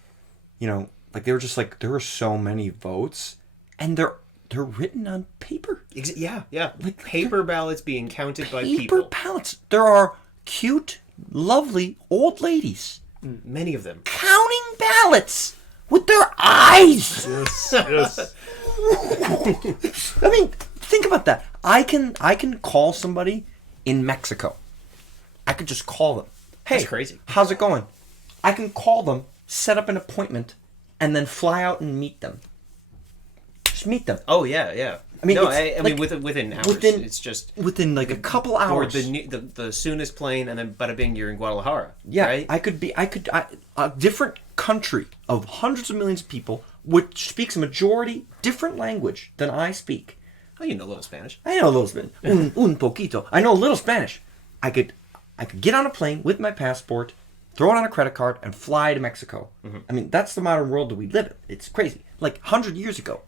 they were just like there were so many votes and they're written on paper. Yeah. Like paper ballots being counted by people. Paper ballots. There are cute, lovely old ladies. Many of them. Counting ballots with their eyes. Yes. I mean, think about that. I can call somebody in Mexico. I could just call them. Hey, that's crazy. How's it going? I can call them, set up an appointment, and then fly out and meet them. Just meet them. Oh yeah. I mean, within hours. It's just within like a couple hours. Or the soonest plane, and then bada bing, you're in Guadalajara. Yeah, right? A different country of hundreds of millions of people, which speaks a majority different language than I speak. Oh, you know a little Spanish. I know a little Spanish. Un poquito. I know a little Spanish. I could get on a plane with my passport, throw it on a credit card, and fly to Mexico. Mm-hmm. I mean, that's the modern world that we live in. It's crazy. Like 100 years ago.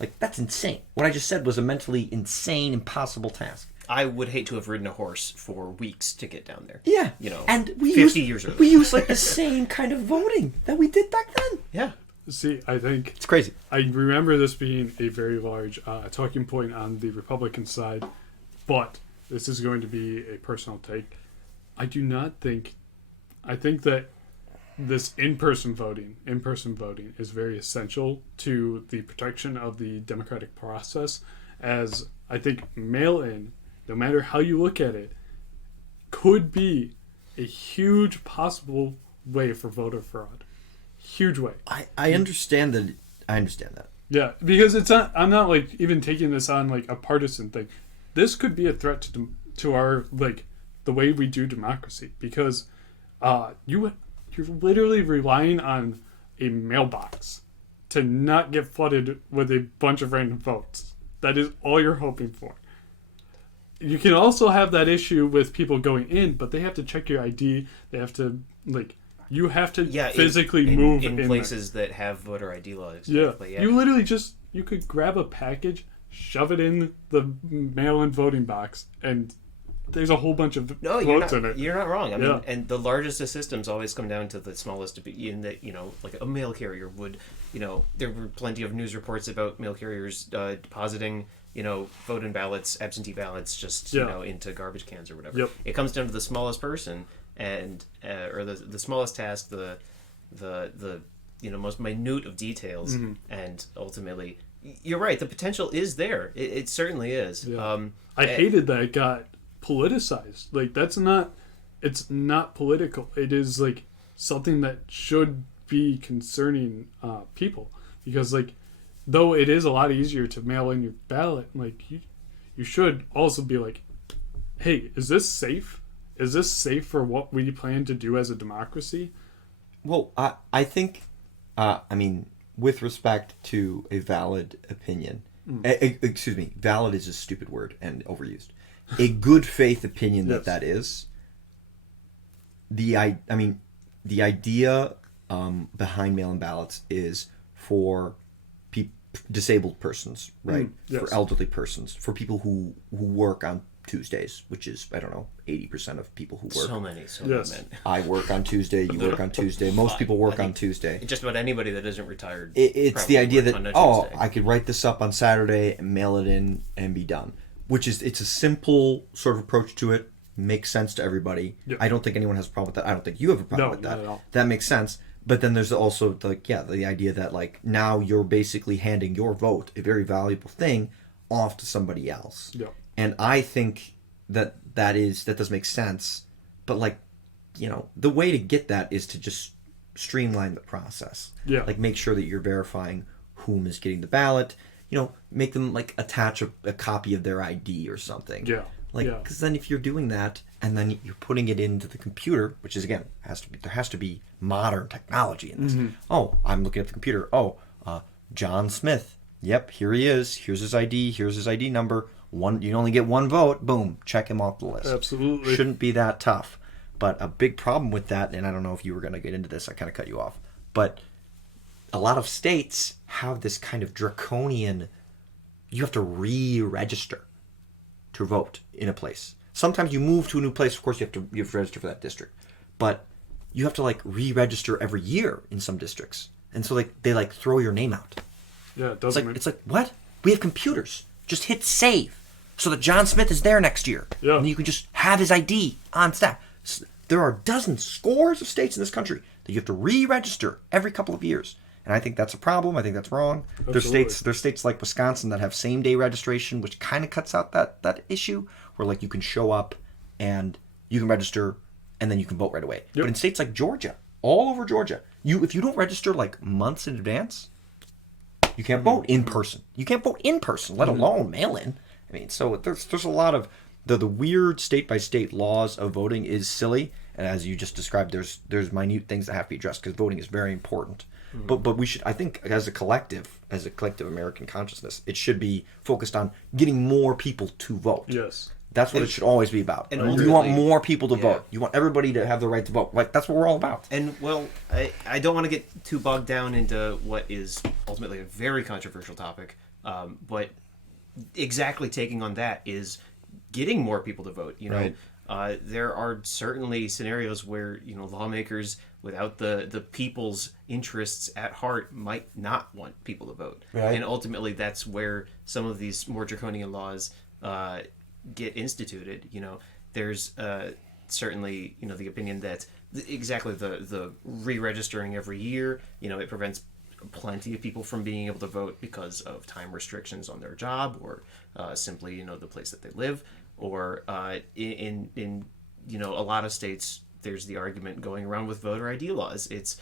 Like, that's insane. What I just said was a mentally insane, impossible task. I would hate to have ridden a horse for weeks to get down there. Yeah. And 50 years ago. We use like the same kind of voting that we did back then. Yeah. See, I think... It's crazy. I remember this being a very large talking point on the Republican side, but this is going to be a personal take. I think that this in-person voting is very essential to the protection of the democratic process, as I think mail-in, no matter how you look at it, could be a huge possible way for voter fraud. Huge way. I understand that. I understand that. Yeah, because it's not. I'm not like even taking this on like a partisan thing. This could be a threat to our like the way we do democracy, because you're literally relying on a mailbox to not get flooded with a bunch of random votes. That is all you're hoping for. You can also have that issue with people going in, but they have to check your ID. They have to you have to physically move in places that have voter ID laws. Exactly, yeah. You literally you could grab a package, shove it in the mail-in voting box, and there's a whole bunch of votes in it. You're not wrong. I mean, and the largest of systems always come down to the smallest. In that, like a mail carrier would, there were plenty of news reports about mail carriers depositing, vote-in ballots, absentee ballots, just into garbage cans or whatever. Yep. It comes down to the smallest person and or the smallest task, the most minute of details, mm-hmm. and ultimately, you're right. The potential is there. It certainly is. Yeah. I hated that it got politicized. Like it's not political. It is like something that should be concerning people, because though it is a lot easier to mail in your ballot, you should also be like, hey, is this safe? Is this safe for what we plan to do as a democracy? Well, I think, with respect to a valid opinion, excuse me, valid is a stupid word and overused. A good faith opinion that is. The idea behind mail-in ballots is for disabled persons, right? Yes. For elderly persons, for people who work on Tuesdays, which is 80% of people who work. So many yes. men. I work on Tuesday. You work on Tuesday. Most people work on Tuesday. Just about anybody that isn't retired. It's the idea that I could write this up on Saturday and mail it in and be done. It's a simple sort of approach to it. Makes sense to everybody. Yep. I don't think anyone has a problem with that. I don't think you have a problem with that. Not at all. That makes sense. But then there's also the idea that now you're basically handing your vote, a very valuable thing, off to somebody else. Yep. And I think that does make sense. But the way to get that is to just streamline the process. Yeah. Make sure that you're verifying whom is getting the ballot. make them like attach a copy of their ID or something. Yeah. Because then if you're doing that and then you're putting it into the computer, which is again there has to be modern technology in this. Mm-hmm. Oh, I'm looking at the computer. Oh, John Smith. Yep, here he is. Here's his ID. Here's his ID number. You only get one vote. Boom, check him off the list. Absolutely. Shouldn't be that tough. But a big problem with that, and I don't know if you were going to get into this. I kind of cut you off, but a lot of states have this kind of draconian. You have to re-register to vote in a place. Sometimes you move to a new place. Of course, you have to register for that district, but you have to like re-register every year in some districts, and so they throw your name out. Yeah, it doesn't. It's like what? We have computers. Just hit save so that John Smith is there next year, and you can just have his ID on staff. There are scores of states in this country that you have to re-register every couple of years. And I think that's a problem. I think that's wrong. Absolutely. There's states like Wisconsin that have same-day registration, which kind of cuts out that issue, where like you can show up and you can register and then you can vote right away. Yep. But in states like Georgia, all over Georgia, if you don't register like months in advance, you can't vote in person. You can't vote in person, let alone mail-in. I mean, so there's a lot of the weird state-by-state laws of voting is silly, and as you just described, there's minute things that have to be addressed because voting is very important. But we should, I think, as a collective American consciousness, it should be focused on getting more people to vote. Yes. That's what it should always be about. And you want more people to vote. You want everybody to have the right to vote. Like, that's what we're all about. And, well, I don't want to get too bogged down into what is ultimately a very controversial topic, but exactly taking on that is getting more people to vote. Right. There are certainly scenarios where lawmakers, without the people's interests at heart, might not want people to vote. Right. And ultimately, that's where some of these more draconian laws get instituted. There's certainly the opinion that exactly the re-registering every year. It prevents plenty of people from being able to vote because of time restrictions on their job or simply the place that they live. Or in a lot of states, there's the argument going around with voter ID laws. It's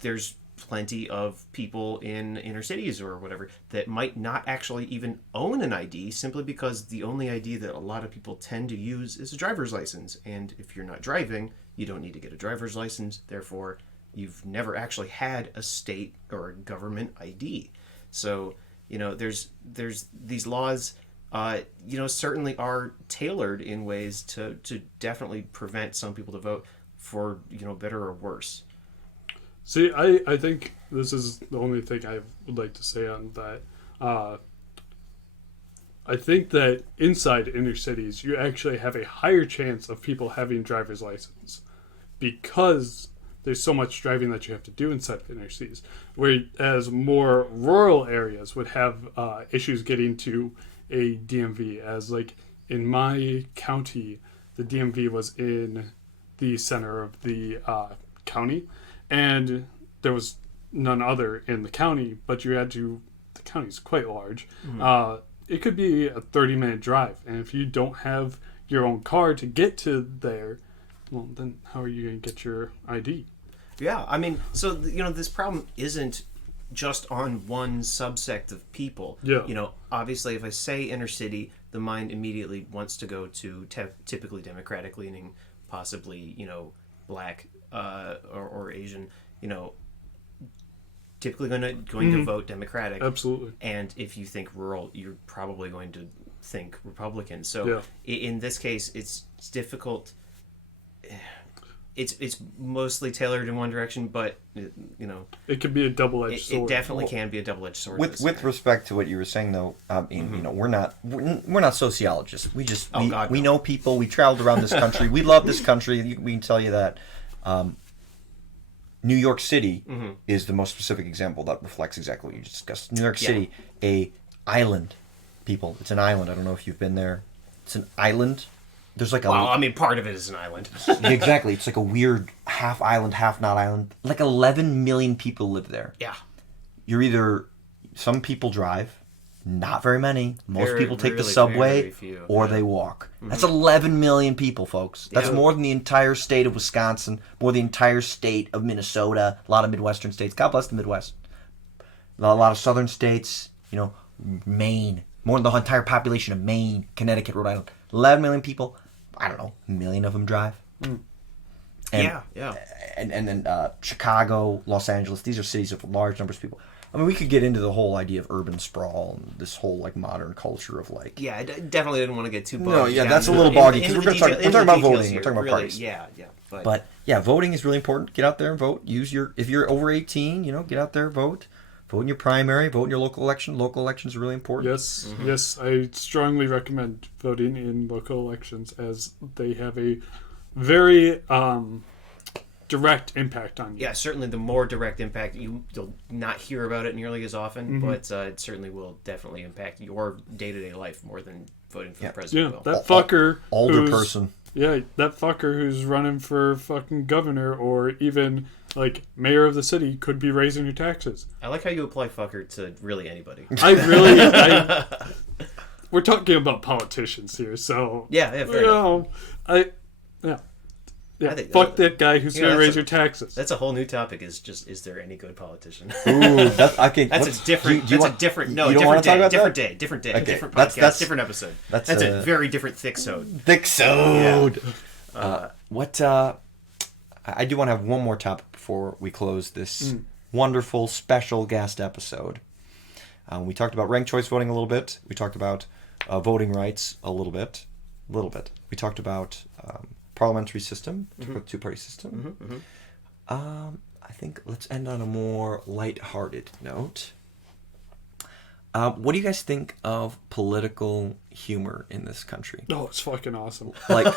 there's plenty of people in inner cities or whatever that might not actually even own an ID simply because the only ID that a lot of people tend to use is a driver's license. And if you're not driving, you don't need to get a driver's license. Therefore, you've never actually had a state or a government ID. So there's these laws. Certainly are tailored in ways to definitely prevent some people to vote for, better or worse. See, I think this is the only thing I would like to say on that. I think that inside inner cities, you actually have a higher chance of people having driver's license because there's so much driving that you have to do inside of inner cities. Whereas more rural areas would have issues getting to a DMV, as like in my county, the DMV was in the center of the county, and there was none other in the county, but the county's quite large. It could be a 30-minute drive, and if you don't have your own car to get to there, well, then how are you going to get your ID? Yeah, I mean, so this problem isn't just on one subsect of people. Yeah. Obviously, if I say inner city, the mind immediately wants to go to typically Democratic leaning, possibly, black or Asian, typically going to vote Democratic. Absolutely. And if you think rural, you're probably going to think Republican. So in this case, it's difficult. It's mostly tailored in one direction, but it could be a double-edged sword. It definitely can be a double-edged sword. With respect to what you were saying, though, we're not sociologists. We know people. We traveled around this country. We love this country. We can tell you that. New York City is the most specific example that reflects exactly what you just discussed. New York City, a island, people. It's an island. I don't know if you've been there. It's an island. There's like part of it is an island. Exactly. It's like a weird half island, half not island. Like 11 million people live there. Yeah. Some people drive, not very many. Most people take the really subway or they walk. That's 11 million people, folks. That's more than the entire state of Wisconsin, more than the entire state of Minnesota, a lot of Midwestern states. God bless the Midwest. A lot of southern states, Maine, more than the entire population of Maine, Connecticut, Rhode Island. 11 million people. I don't know, a million of them drive. And, yeah. And then Chicago, Los Angeles, these are cities with large numbers of people. I mean, we could get into the whole idea of urban sprawl and this whole like modern culture of like. Yeah, I definitely didn't want to get too bogged. No, yeah, that's a little boggy because we're talking about voting. Here. We're talking about really, parties. Yeah. But yeah, voting is really important. Get out there and vote. If you're over 18, get out there and vote. Vote in your primary. Vote in your local election. Local elections are really important. Yes, yes, I strongly recommend voting in local elections as they have a very direct impact on you. Yeah, certainly the more direct impact, you'll not hear about it nearly as often, but it certainly will definitely impact your day-to-day life more than voting for the president will. That fucker older person. Yeah, that fucker who's running for fucking governor or even like mayor of the city could be raising your taxes. I like how you apply fucker to really anybody. We're talking about politicians here, so yeah, fair enough. Yeah, fuck that guy who's going to raise your taxes. That's a whole new topic. Is there any good politician? Ooh, that's a different. Different day, different podcast, different episode. That's a very different thick-sode. Yeah. I do want to have one more topic before we close this wonderful special guest episode. We talked about ranked choice voting a little bit. We talked about voting rights a little bit. We talked about parliamentary system, two-party system. I think let's end on a more light-hearted note. What do you guys think of political humor in this country? Oh, it's fucking awesome. Like,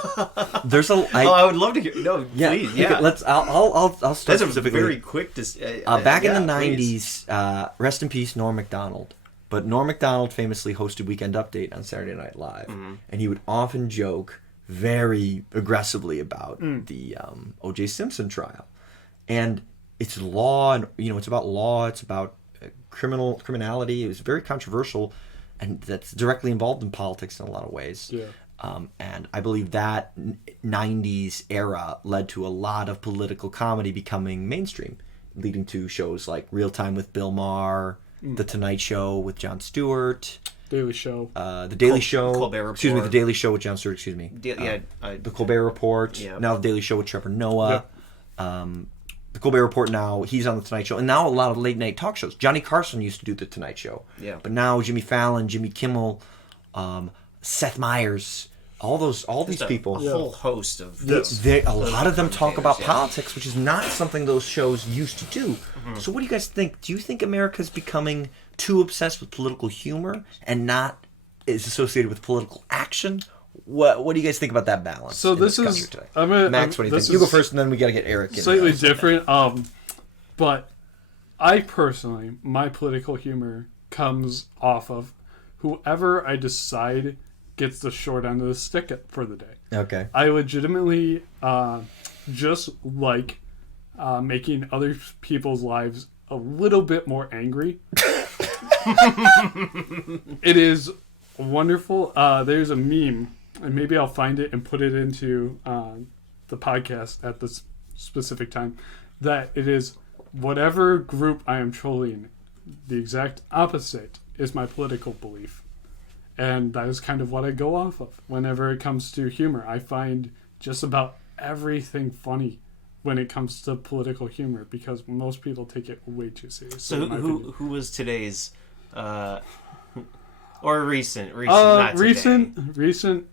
there's a. I would love to hear. No, yeah, please. Yeah, I'll start That's specifically. a very quick. Back in the '90s, rest in peace, Norm Macdonald. But Norm Macdonald famously hosted Weekend Update on Saturday Night Live, and he would often joke very aggressively about the O.J. Simpson trial, and it's law, and it's about law. It's about criminality. It was very controversial, and that's directly involved in politics in a lot of ways. Yeah. And I believe that 90s era led to a lot of political comedy becoming mainstream, leading to shows like Real Time with Bill Maher, The Tonight Show with Jon Stewart, Daily Show, The Daily Show, Colbert Report. excuse me, The Daily Show with Jon Stewart, excuse me. The Colbert Report, now The Daily Show with Trevor Noah. The Colbert Report now, he's on The Tonight Show. And now a lot of late night talk shows. Johnny Carson used to do The Tonight Show. Yeah. But now Jimmy Fallon, Jimmy Kimmel, Seth Meyers, all these people. A whole host of... A lot of them talk about politics, which is not something those shows used to do. So what do you guys think? Do you think America's becoming too obsessed with political humor and not is associated with political action? What do you guys think about that balance? So this is Max. What do you think? You go first, and then we got to get Eric in. Slightly different, but I personally, my political humor comes off of whoever I decide gets the short end of the stick for the day. Okay. I legitimately just like making other people's lives a little bit more angry. It is wonderful. There's a meme. And maybe I'll find it and put it into the podcast at this specific time, that it is whatever group I am trolling, the exact opposite is my political belief. And that is kind of what I go off of whenever it comes to humor. I find just about everything funny when it comes to political humor because most people take it way too seriously. So who was today's... or recent, not today. Recent...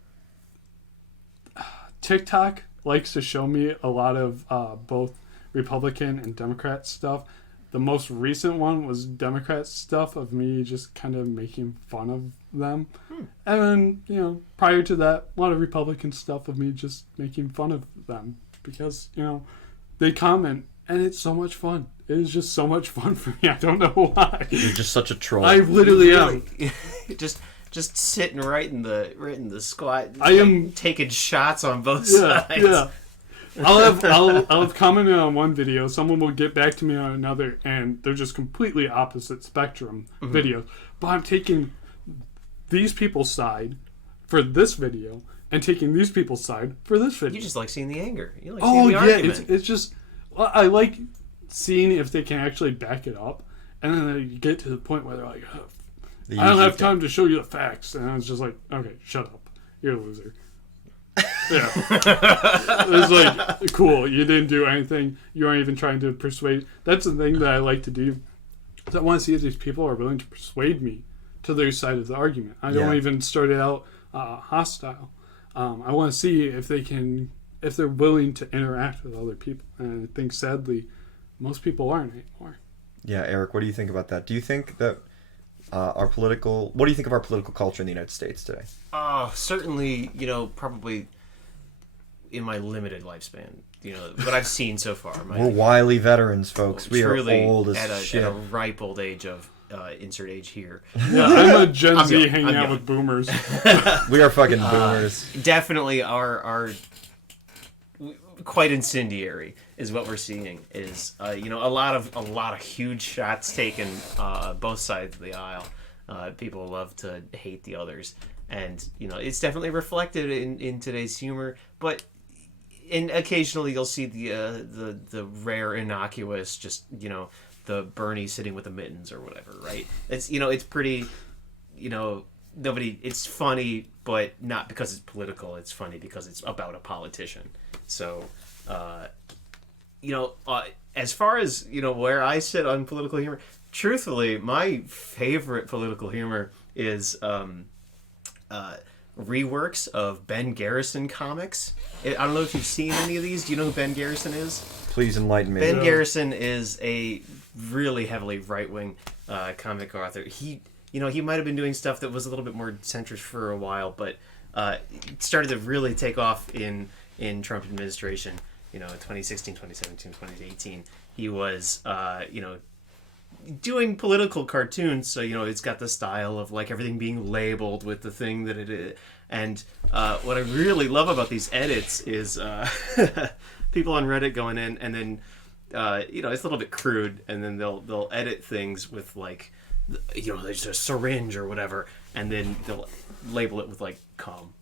TikTok likes to show me a lot of both Republican and Democrat stuff. The most recent one was Democrat stuff of me just kind of making fun of them. And then, prior to that, a lot of Republican stuff of me just making fun of them because, they comment and it's so much fun. It is just so much fun for me. I don't know why. You're just such a troll. I literally am. Just sitting right in the squat. I am taking shots on both sides. Yeah. I'll have commented on one video. Someone will get back to me on another, and they're just completely opposite spectrum videos. But I'm taking these people's side for this video, and taking these people's side for this video. You just like seeing the anger. You like seeing the argument. It's just I like seeing if they can actually back it up, and then you get to the point where they're like. I don't have time to show you the facts. And I was just like, okay, shut up. You're a loser. Yeah. It's like, cool, you didn't do anything. You aren't even trying to persuade. That's the thing that I like to do. I want to see if these people are willing to persuade me to their side of the argument. I don't even start it out hostile. I want to see if they're willing to interact with other people. And I think, sadly, most people aren't anymore. Yeah, Eric, what do you think about that? Do you think that what do you think of our political culture in the United States today? Certainly, probably in my limited lifespan, what I've seen so far. We're wily veterans, folks. We are old as shit. At a ripe old age of insert age here. Yeah, I'm a Gen Z hanging out with boomers. We are fucking boomers. Definitely are quite incendiary is what we're seeing. Is a lot of huge shots taken both sides of the aisle. People love to hate the others, and it's definitely reflected in today's humor. But occasionally you'll see the rare innocuous, just the Bernie sitting with the mittens or whatever. Right? It's pretty. Nobody. It's funny, but not because it's political. It's funny because it's about a politician. So, as far as where I sit on political humor, truthfully, my favorite political humor is reworks of Ben Garrison comics. I don't know if you've seen any of these. Do you know who Ben Garrison is? Please enlighten me. Ben Garrison is a really heavily right-wing comic author. He might have been doing stuff that was a little bit more centrist for a while, but started to really take off in Trump administration. 2016, 2017, 2018. He was, doing political cartoons. So, it's got the style of like everything being labeled with the thing that it is. And what I really love about these edits is people on Reddit going in and then, it's a little bit crude. And then they'll edit things with like, there's a syringe or whatever. And then they'll label it with like cum.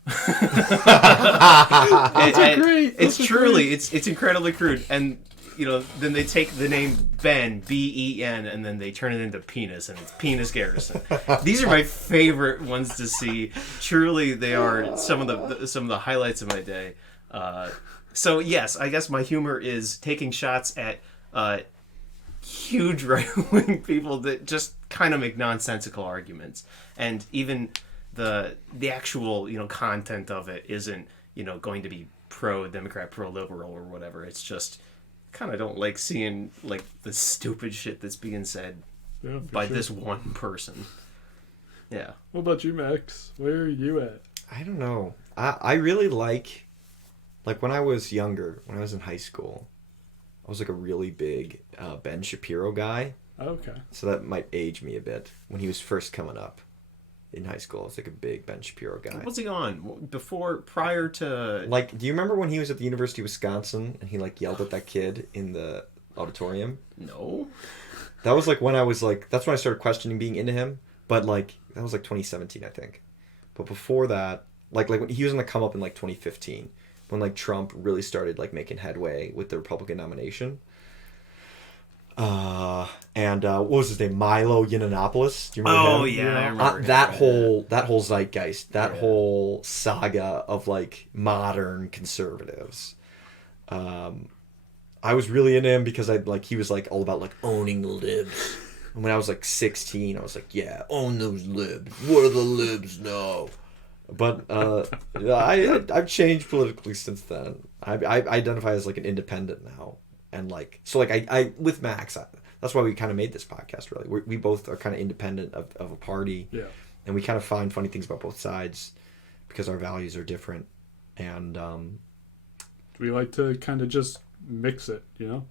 It's truly it's incredibly crude. And then they take the name Ben, Ben, and then they turn it into penis, and it's Penis Garrison. These are my favorite ones to see. Truly, they are some of the highlights of my day. So yes, I guess my humor is taking shots at huge right-wing people that just kind of make nonsensical arguments, and even the actual content of it isn't going to be pro-Democrat, pro-liberal or whatever. It's just kind of don't like seeing like the stupid shit that's being said by this one person. Yeah. What about you, Max? Where are you at? I don't know. I really like when I was younger, when I was in high school, I was like a really big Ben Shapiro guy. Okay. So that might age me a bit. When he was first coming up in high school, I was like a big Ben Shapiro guy. What was he on prior to? Like, do you remember when he was at the University of Wisconsin and he like yelled at that kid in the auditorium? No. That was like when I was like, that's when I started questioning being into him. But like, that was like 2017, I think. But before that, like when he was on the come up in like 2015, when like Trump really started like making headway with the Republican nomination. And what was his name? Milo Yiannopoulos. Do you remember him? Oh yeah, I remember that whole zeitgeist, that whole saga of like modern conservatives. I was really into him because he was like all about like owning the libs. And when I was like 16, I was like, yeah, own those libs. What are the libs now? But I've changed politically since then. I identify as like an independent now. And like, so like I with Max, that's why we kind of made this podcast. Really, we both are kind of independent of a party, and we kind of find funny things about both sides because our values are different. And we like to kind of just mix it,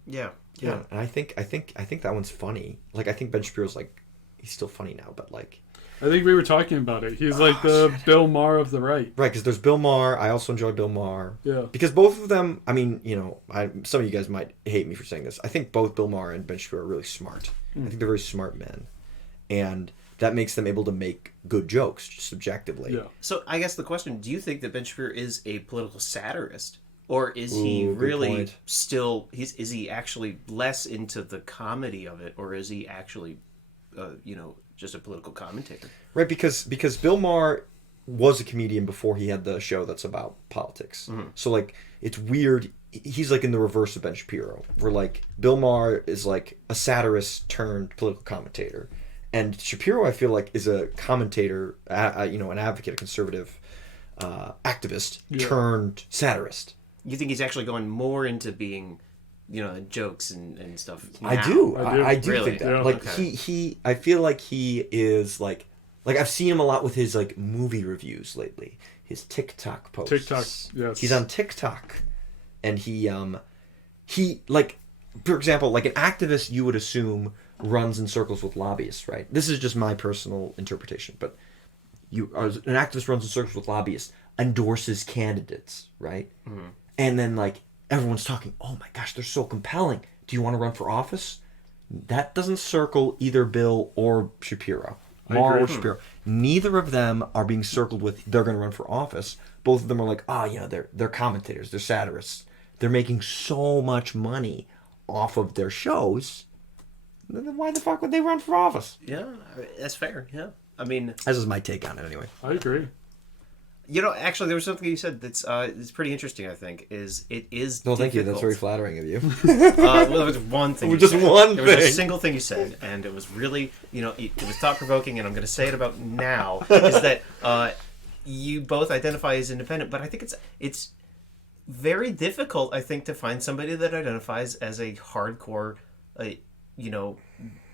Yeah. And I think that one's funny. Like I think Ben Shapiro's like he's still funny now, but like. I think we were talking about it. He's like the Bill Maher of the right. Right, because there's Bill Maher. I also enjoy Bill Maher. Yeah. Because both of them, I mean, some of you guys might hate me for saying this. I think both Bill Maher and Ben Shapiro are really smart. I think they're very smart men. And that makes them able to make good jokes, just subjectively. Yeah. So I guess the question, do you think that Ben Shapiro is a political satirist? Or is he really still, is he actually less into the comedy of it? Or is he actually, just a political commentator. Right, because Bill Maher was a comedian before he had the show that's about politics. So like it's weird. He's like in the reverse of Ben Shapiro, where like Bill Maher is like a satirist turned political commentator, and Shapiro I feel like is a commentator, an advocate, a conservative activist turned satirist. You think he's actually going more into being, jokes and stuff? Now? I do Really? think that. Yeah. Like Okay. I feel like he is like I've seen him a lot with his like movie reviews lately. His TikTok posts. TikTok, yes. He's on TikTok, and he like, for example, like an activist you would assume runs in circles with lobbyists, right? This is just my personal interpretation, but an activist runs in circles with lobbyists, endorses candidates, right? And then like everyone's talking, oh my gosh, they're so compelling. Do you want to run for office? That doesn't circle either Bill or Shapiro. Maher or Shapiro. Neither of them are being circled with they're going to run for office. Both of them are like, they're commentators, they're satirists. They're making so much money off of their shows. Then why the fuck would they run for office? Yeah, that's fair. Yeah, I mean, This is my take on it anyway. I agree. Actually, there was something you said that's it's pretty interesting. I think it is. Well, thank you. That's very difficult. flattering of you. Well, there was one thing. Just one There was a thing. single thing you said, and it was really, it was thought provoking, and I'm going to say it about now is that you both identify as independent, but I think it's very difficult. I think to find somebody that identifies as a hardcore,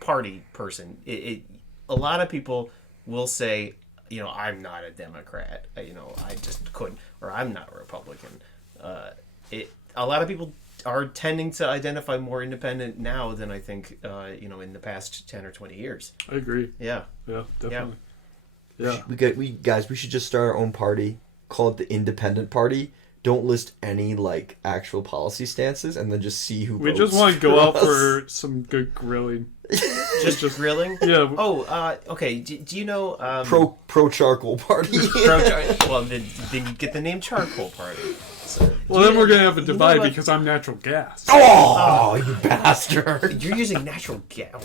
party person. A lot of people will say, I'm not a Democrat. I just couldn't, or I'm not a Republican. A lot of people are tending to identify more independent now than I think, in the past 10 or 20 years. I agree. Yeah. Yeah, definitely. Yeah. We should just start our own party. Call it the Independent Party. Don't list any like actual policy stances, and then just see who. We votes just want to go out us. for some good grilling. Just grilling? Yeah. Oh, okay. Do you know... pro charcoal party. Well, then you get the name Charcoal Party. So, Well, then we're going to have a you know divide what? because I'm natural gas. Oh, you bastard! You're using natural gas. Oh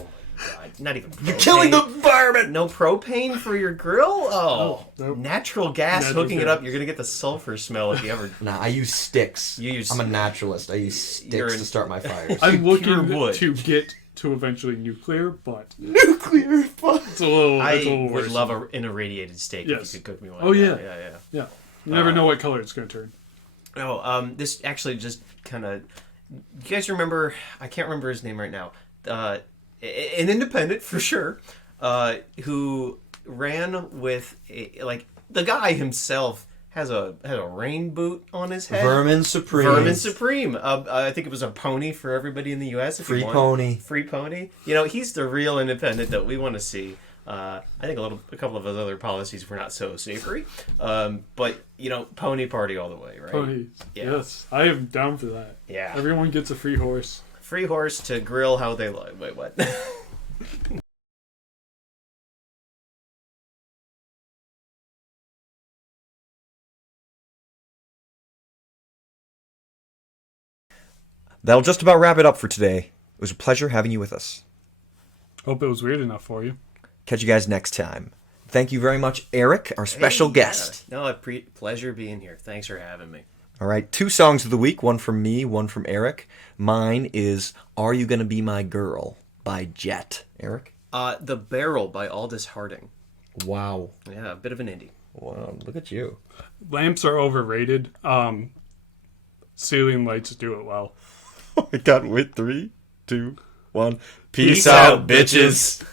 my god! Not even. You're killing the environment. No propane for your grill? Oh, nope. Natural gas. Natural Hooking it gas. up, you're gonna get the sulfur smell if you ever. Nah, I use sticks. You use- I'm a naturalist. I use sticks You're to start my fires. I'm Pure looking wood. to get to eventually nuclear, but Nuclear fun. it's a little I would worse. love an irradiated steak Yes. if you could cook me one. Oh, yeah. yeah. Yeah. You never know what color it's going to turn. Oh, this actually just kind of. You guys remember? I can't remember his name right now. An independent for sure, who ran with the guy himself has a rain boot on his head. Vermin Supreme. Vermin Supreme. I think it was a pony for everybody in the U.S. if you Free want. pony. Free pony. He's the real independent that we want to see. I think a couple of his other policies were not so savory. But pony party all the way, right? Ponies. Yeah. Yes. I am down for that. Yeah. Everyone gets a free horse. Free horse to grill how they like. Wait, what? That'll just about wrap it up for today. It was a pleasure having you with us. Hope it was weird enough for you. Catch you guys next time. Thank you very much, Eric, our special Hey, guest. Yeah. No, pleasure being here. Thanks for having me. All right, 2 songs of the week, one from me, one from Eric. Mine is Are You Gonna Be My Girl by Jet. Eric? The Barrel by Aldous Harding. Wow. Yeah, a bit of an indie. Wow, look at you. Lamps are overrated. Ceiling lights do it well. Oh my god, wait, 3, 2, 1. Peace out, bitches.